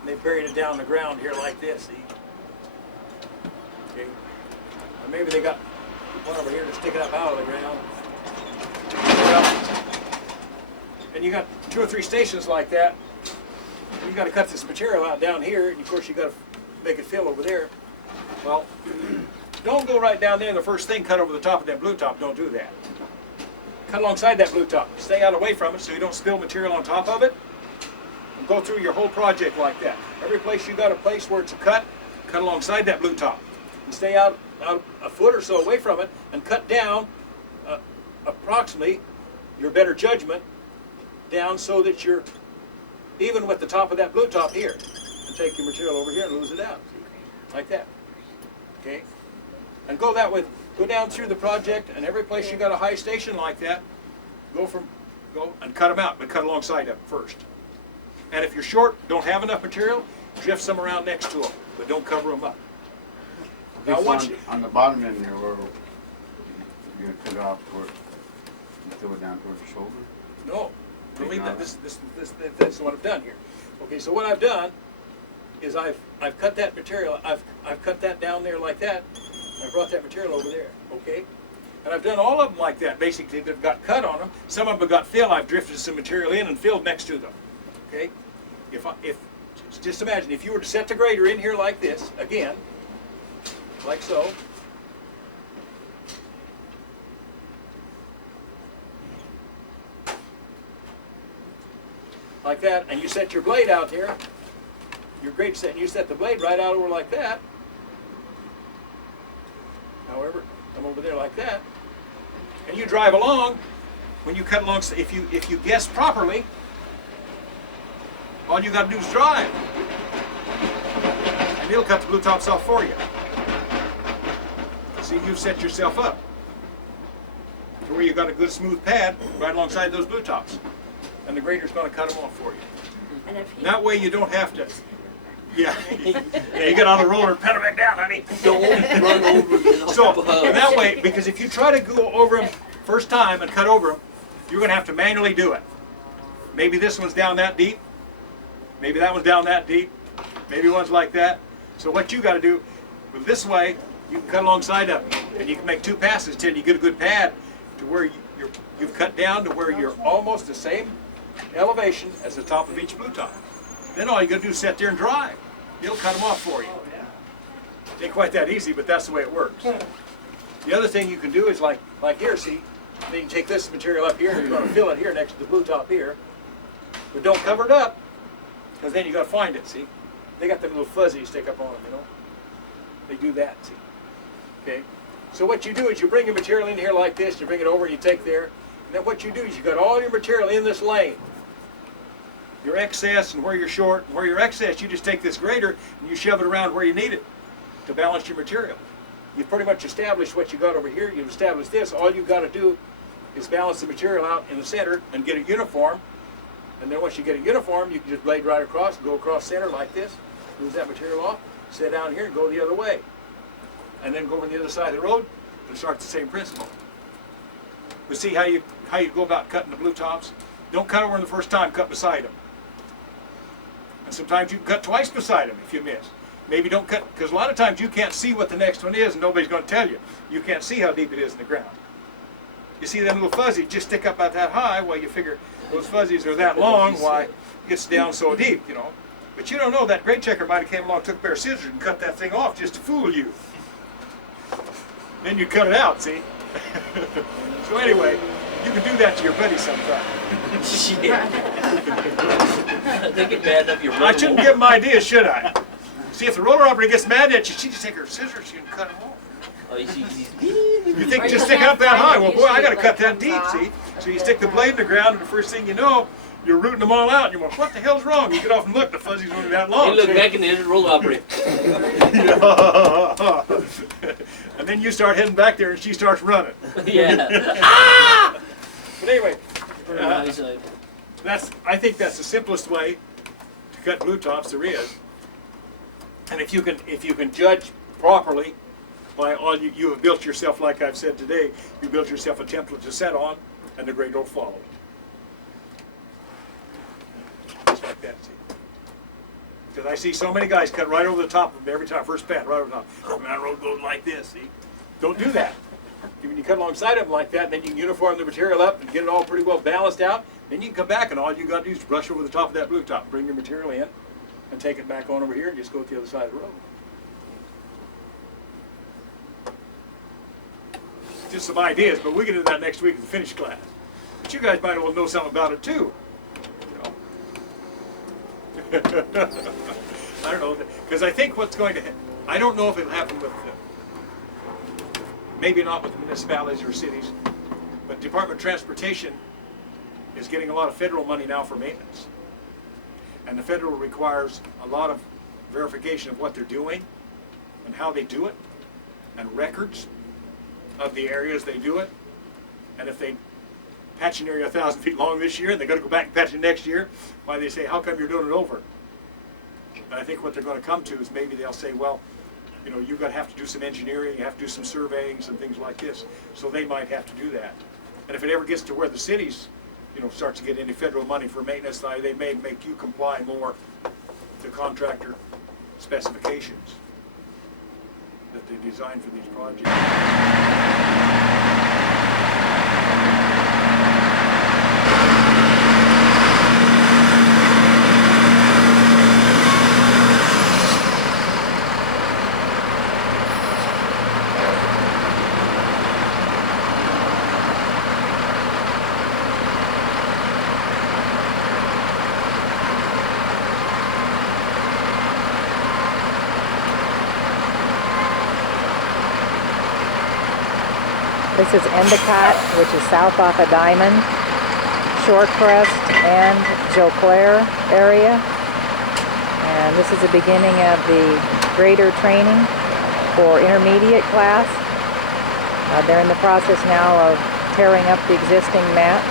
And they buried it down in the ground here like this, see? Okay. Or maybe they got one over here to stick it up out of the ground. And you got 2 or 3 stations like that. You got to cut this material out down here, and of course you got to make it fill over there. Well, don't go right down there and the first thing cut over the top of that blue top. Don't do that. Cut alongside that blue top. Stay out away from it so you don't spill material on top of it. And go through your whole project like that. Every place you got a place where it's a cut alongside that blue top. And stay out a foot or so away from it and cut down approximately your better judgment down so that you're even with the top of that blue top here. And take your material over here and lose it out. Like that. Okay? And go that way. Go down through the project, and every place you got a high station like that, go and cut them out, but cut alongside them first. And if you're short, don't have enough material, drift some around next to them, but don't cover them up. Now, once on the bottom end there, where you're gonna cut it off toward, you throw it down towards the shoulder. no, leave that. This is what I've done here. Okay, so what I've done is I've cut that material. I've cut that down there like that. I brought that material over there, okay? And I've done all of them like that. Basically, they've got cut on them. Some of them have got fill. I've drifted some material in and filled next to them, okay? Just imagine, if you were to set the grader in here like this, again, like so. Like that, and you set your blade out here, your grade set, and you set the blade right out over like that. However, come over there like that, and you drive along. When you cut along, if you guess properly, all you got to do is drive, and it'll cut the blue tops off for you. See, you've set yourself up to where you got a good smooth pad right alongside those blue tops, and the grader's going to cut them off for you. And if That way, you don't have to. Yeah, you get on the roller and pedal back down, honey. Don't run over the So, that way, because if you try to go over them first time and cut over them, you're going to have to manually do it. Maybe this one's down that deep. Maybe that one's down that deep. Maybe one's like that. So what you got to do, with this way, you can cut alongside of them. And you can make 2 passes till you get a good pad to where you've cut down to where you're almost the same elevation as the top of each blue top. Then all you got to do is sit there and drive. It'll cut them off for you. It ain't quite that easy, but that's the way it works. The other thing you can do is like here, see, then you can take this material up here and you're going to fill it here next to the blue top here. But don't cover it up, because then you got to find it, see. They got them little fuzzies stick up on them, you know. They do that, see. Okay. So what you do is you bring your material in here like this, you bring it over and you take there, and then what you do is you got all your material in this lane. Your excess and where you're short, and where you're excess, you just take this grader and you shove it around where you need it to balance your material. You've pretty much established what you got over here. You've established this. All you've got to do is balance the material out in the center and get it uniform. And then once you get it uniform, you can just blade right across, go across center like this, lose that material off, sit down here and go the other way. And then go over the other side of the road and start the same principle. But see how you go about cutting the blue tops? Don't cut over them the first time, cut beside them. And sometimes you can cut twice beside them if you miss. Maybe don't cut, because a lot of times you can't see what the next one is and nobody's going to tell you. You can't see how deep it is in the ground. You see them little fuzzies just stick up about that high, well you figure those fuzzies are that long, why it gets down so deep, you know. But you don't know, that grade checker might have came along, took a pair of scissors and cut that thing off just to fool you. Then you cut it out, see? So anyway, you can do that to your buddy sometime. Shit. They get mad enough you're I shouldn't give them ideas, should I? See, if the roller operator gets mad at you, she just take her scissors and cut them off. Oh, You think just stick up that high? Well, boy, I got to cut that deep, see? So you stick the blade in the ground, and the first thing you know, you're rooting them all out. And you're going, what the hell's wrong? You get off and look, the fuzzy's only that long. You look back and the roller operator. And then you start heading back there, and she starts running. Yeah. But anyway, Very nice. I think that's the simplest way to cut blue tops there is. And if you can judge properly by all you have built yourself, like I've said today, you built yourself a template to set on, and the grade will follow. Just like that, see. Because I see so many guys cut right over the top of them every time, first pad, right over the top. Oh, man, road goes like this, see. Don't do that. When you cut alongside of them like that, then you can uniform the material up and get it all pretty well balanced out. Then you can come back and all you got to do is brush over the top of that blue top, bring your material in, and take it back on over here and just go to the other side of the road. just some ideas, but we get into that next week in the finish class. But you guys might well know something about it too. You know? I don't know, because I think what's going to I don't know if it'll happen with maybe not with the municipalities or cities, but Department of Transportation is getting a lot of federal money now for maintenance. And the federal requires a lot of verification of what they're doing and how they do it, and records of the areas they do it. And if they patch an area 1,000 feet long this year and they're going to go back and patch it next year, why they say, how come you're doing it over? And I think what they're going to come to is maybe they'll say, well, you know, you're going to have to do some engineering, you have to do some surveying, some things like this. So they might have to do that. And if it ever gets to where the cities, you know, start to get any federal money for maintenance, they may make you comply more to contractor specifications that they design for these projects. This is Endicott, which is south off of Diamond, Short Crest, and Joe Claire area. And this is the beginning of the grader training for intermediate class. They're in the process now of tearing up the existing mat.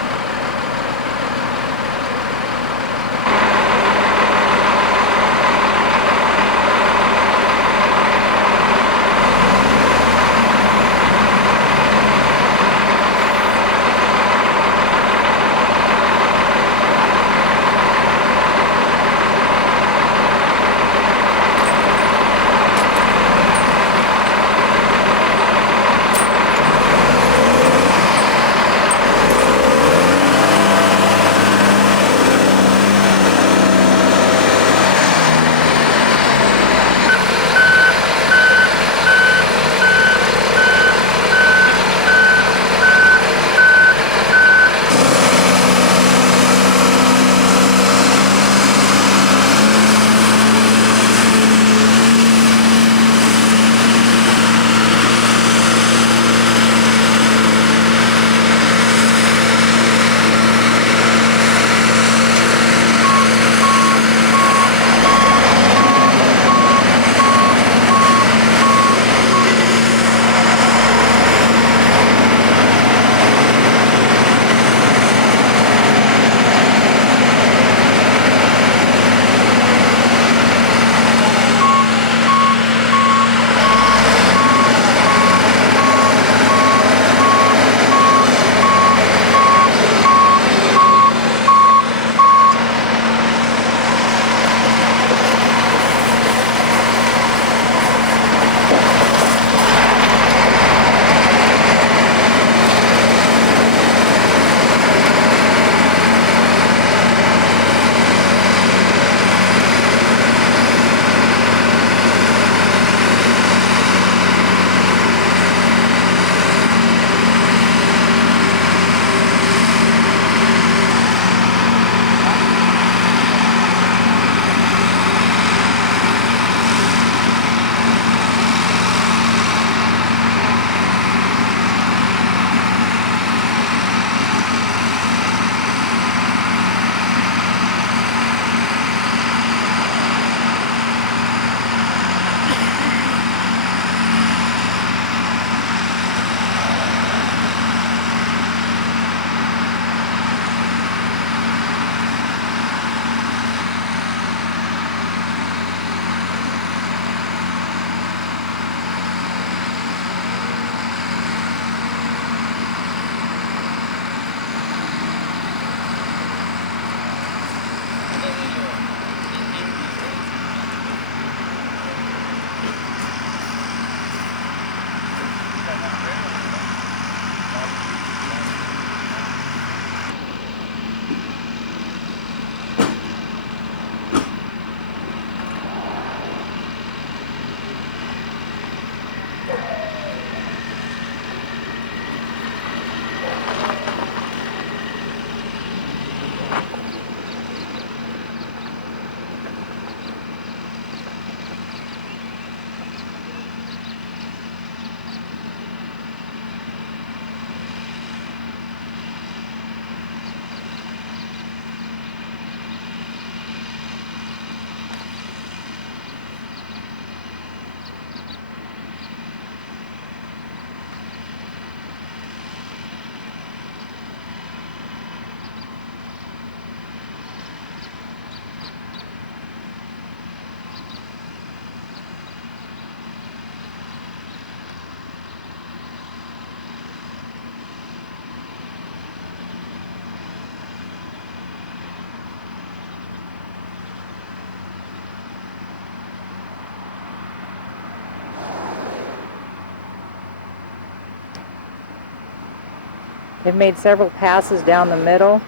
They've made several passes down the middle,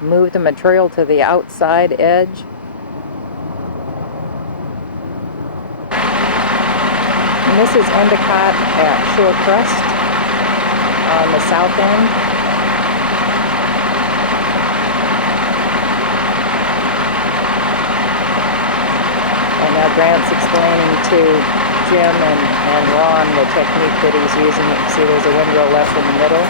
moved the material to the outside edge. And this is Endicott at Shore Crest on the south end. And now Grant's explaining to Jim and Ron the technique that he's using. You can see there's a windrow left in the middle.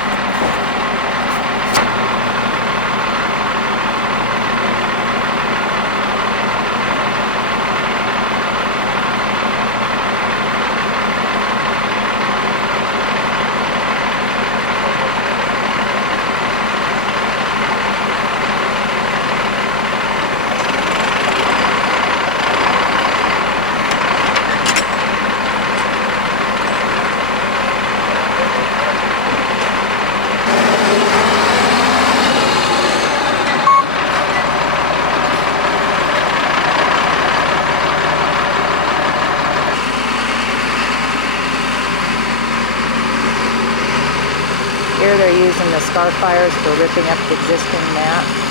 Here they're using the scarf fires for ripping up the existing mat.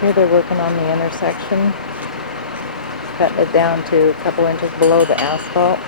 Here they're working on the intersection, cutting it down to a couple inches below the asphalt.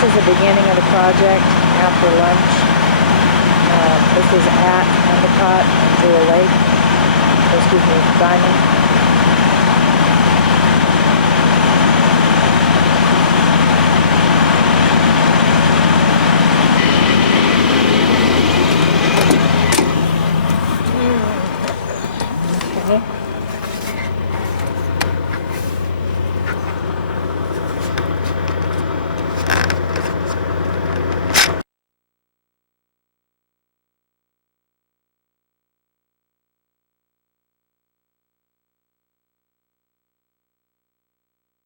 This is the beginning of the project after lunch. This is at Endicott and Jewel Lake, excuse me, Diamond.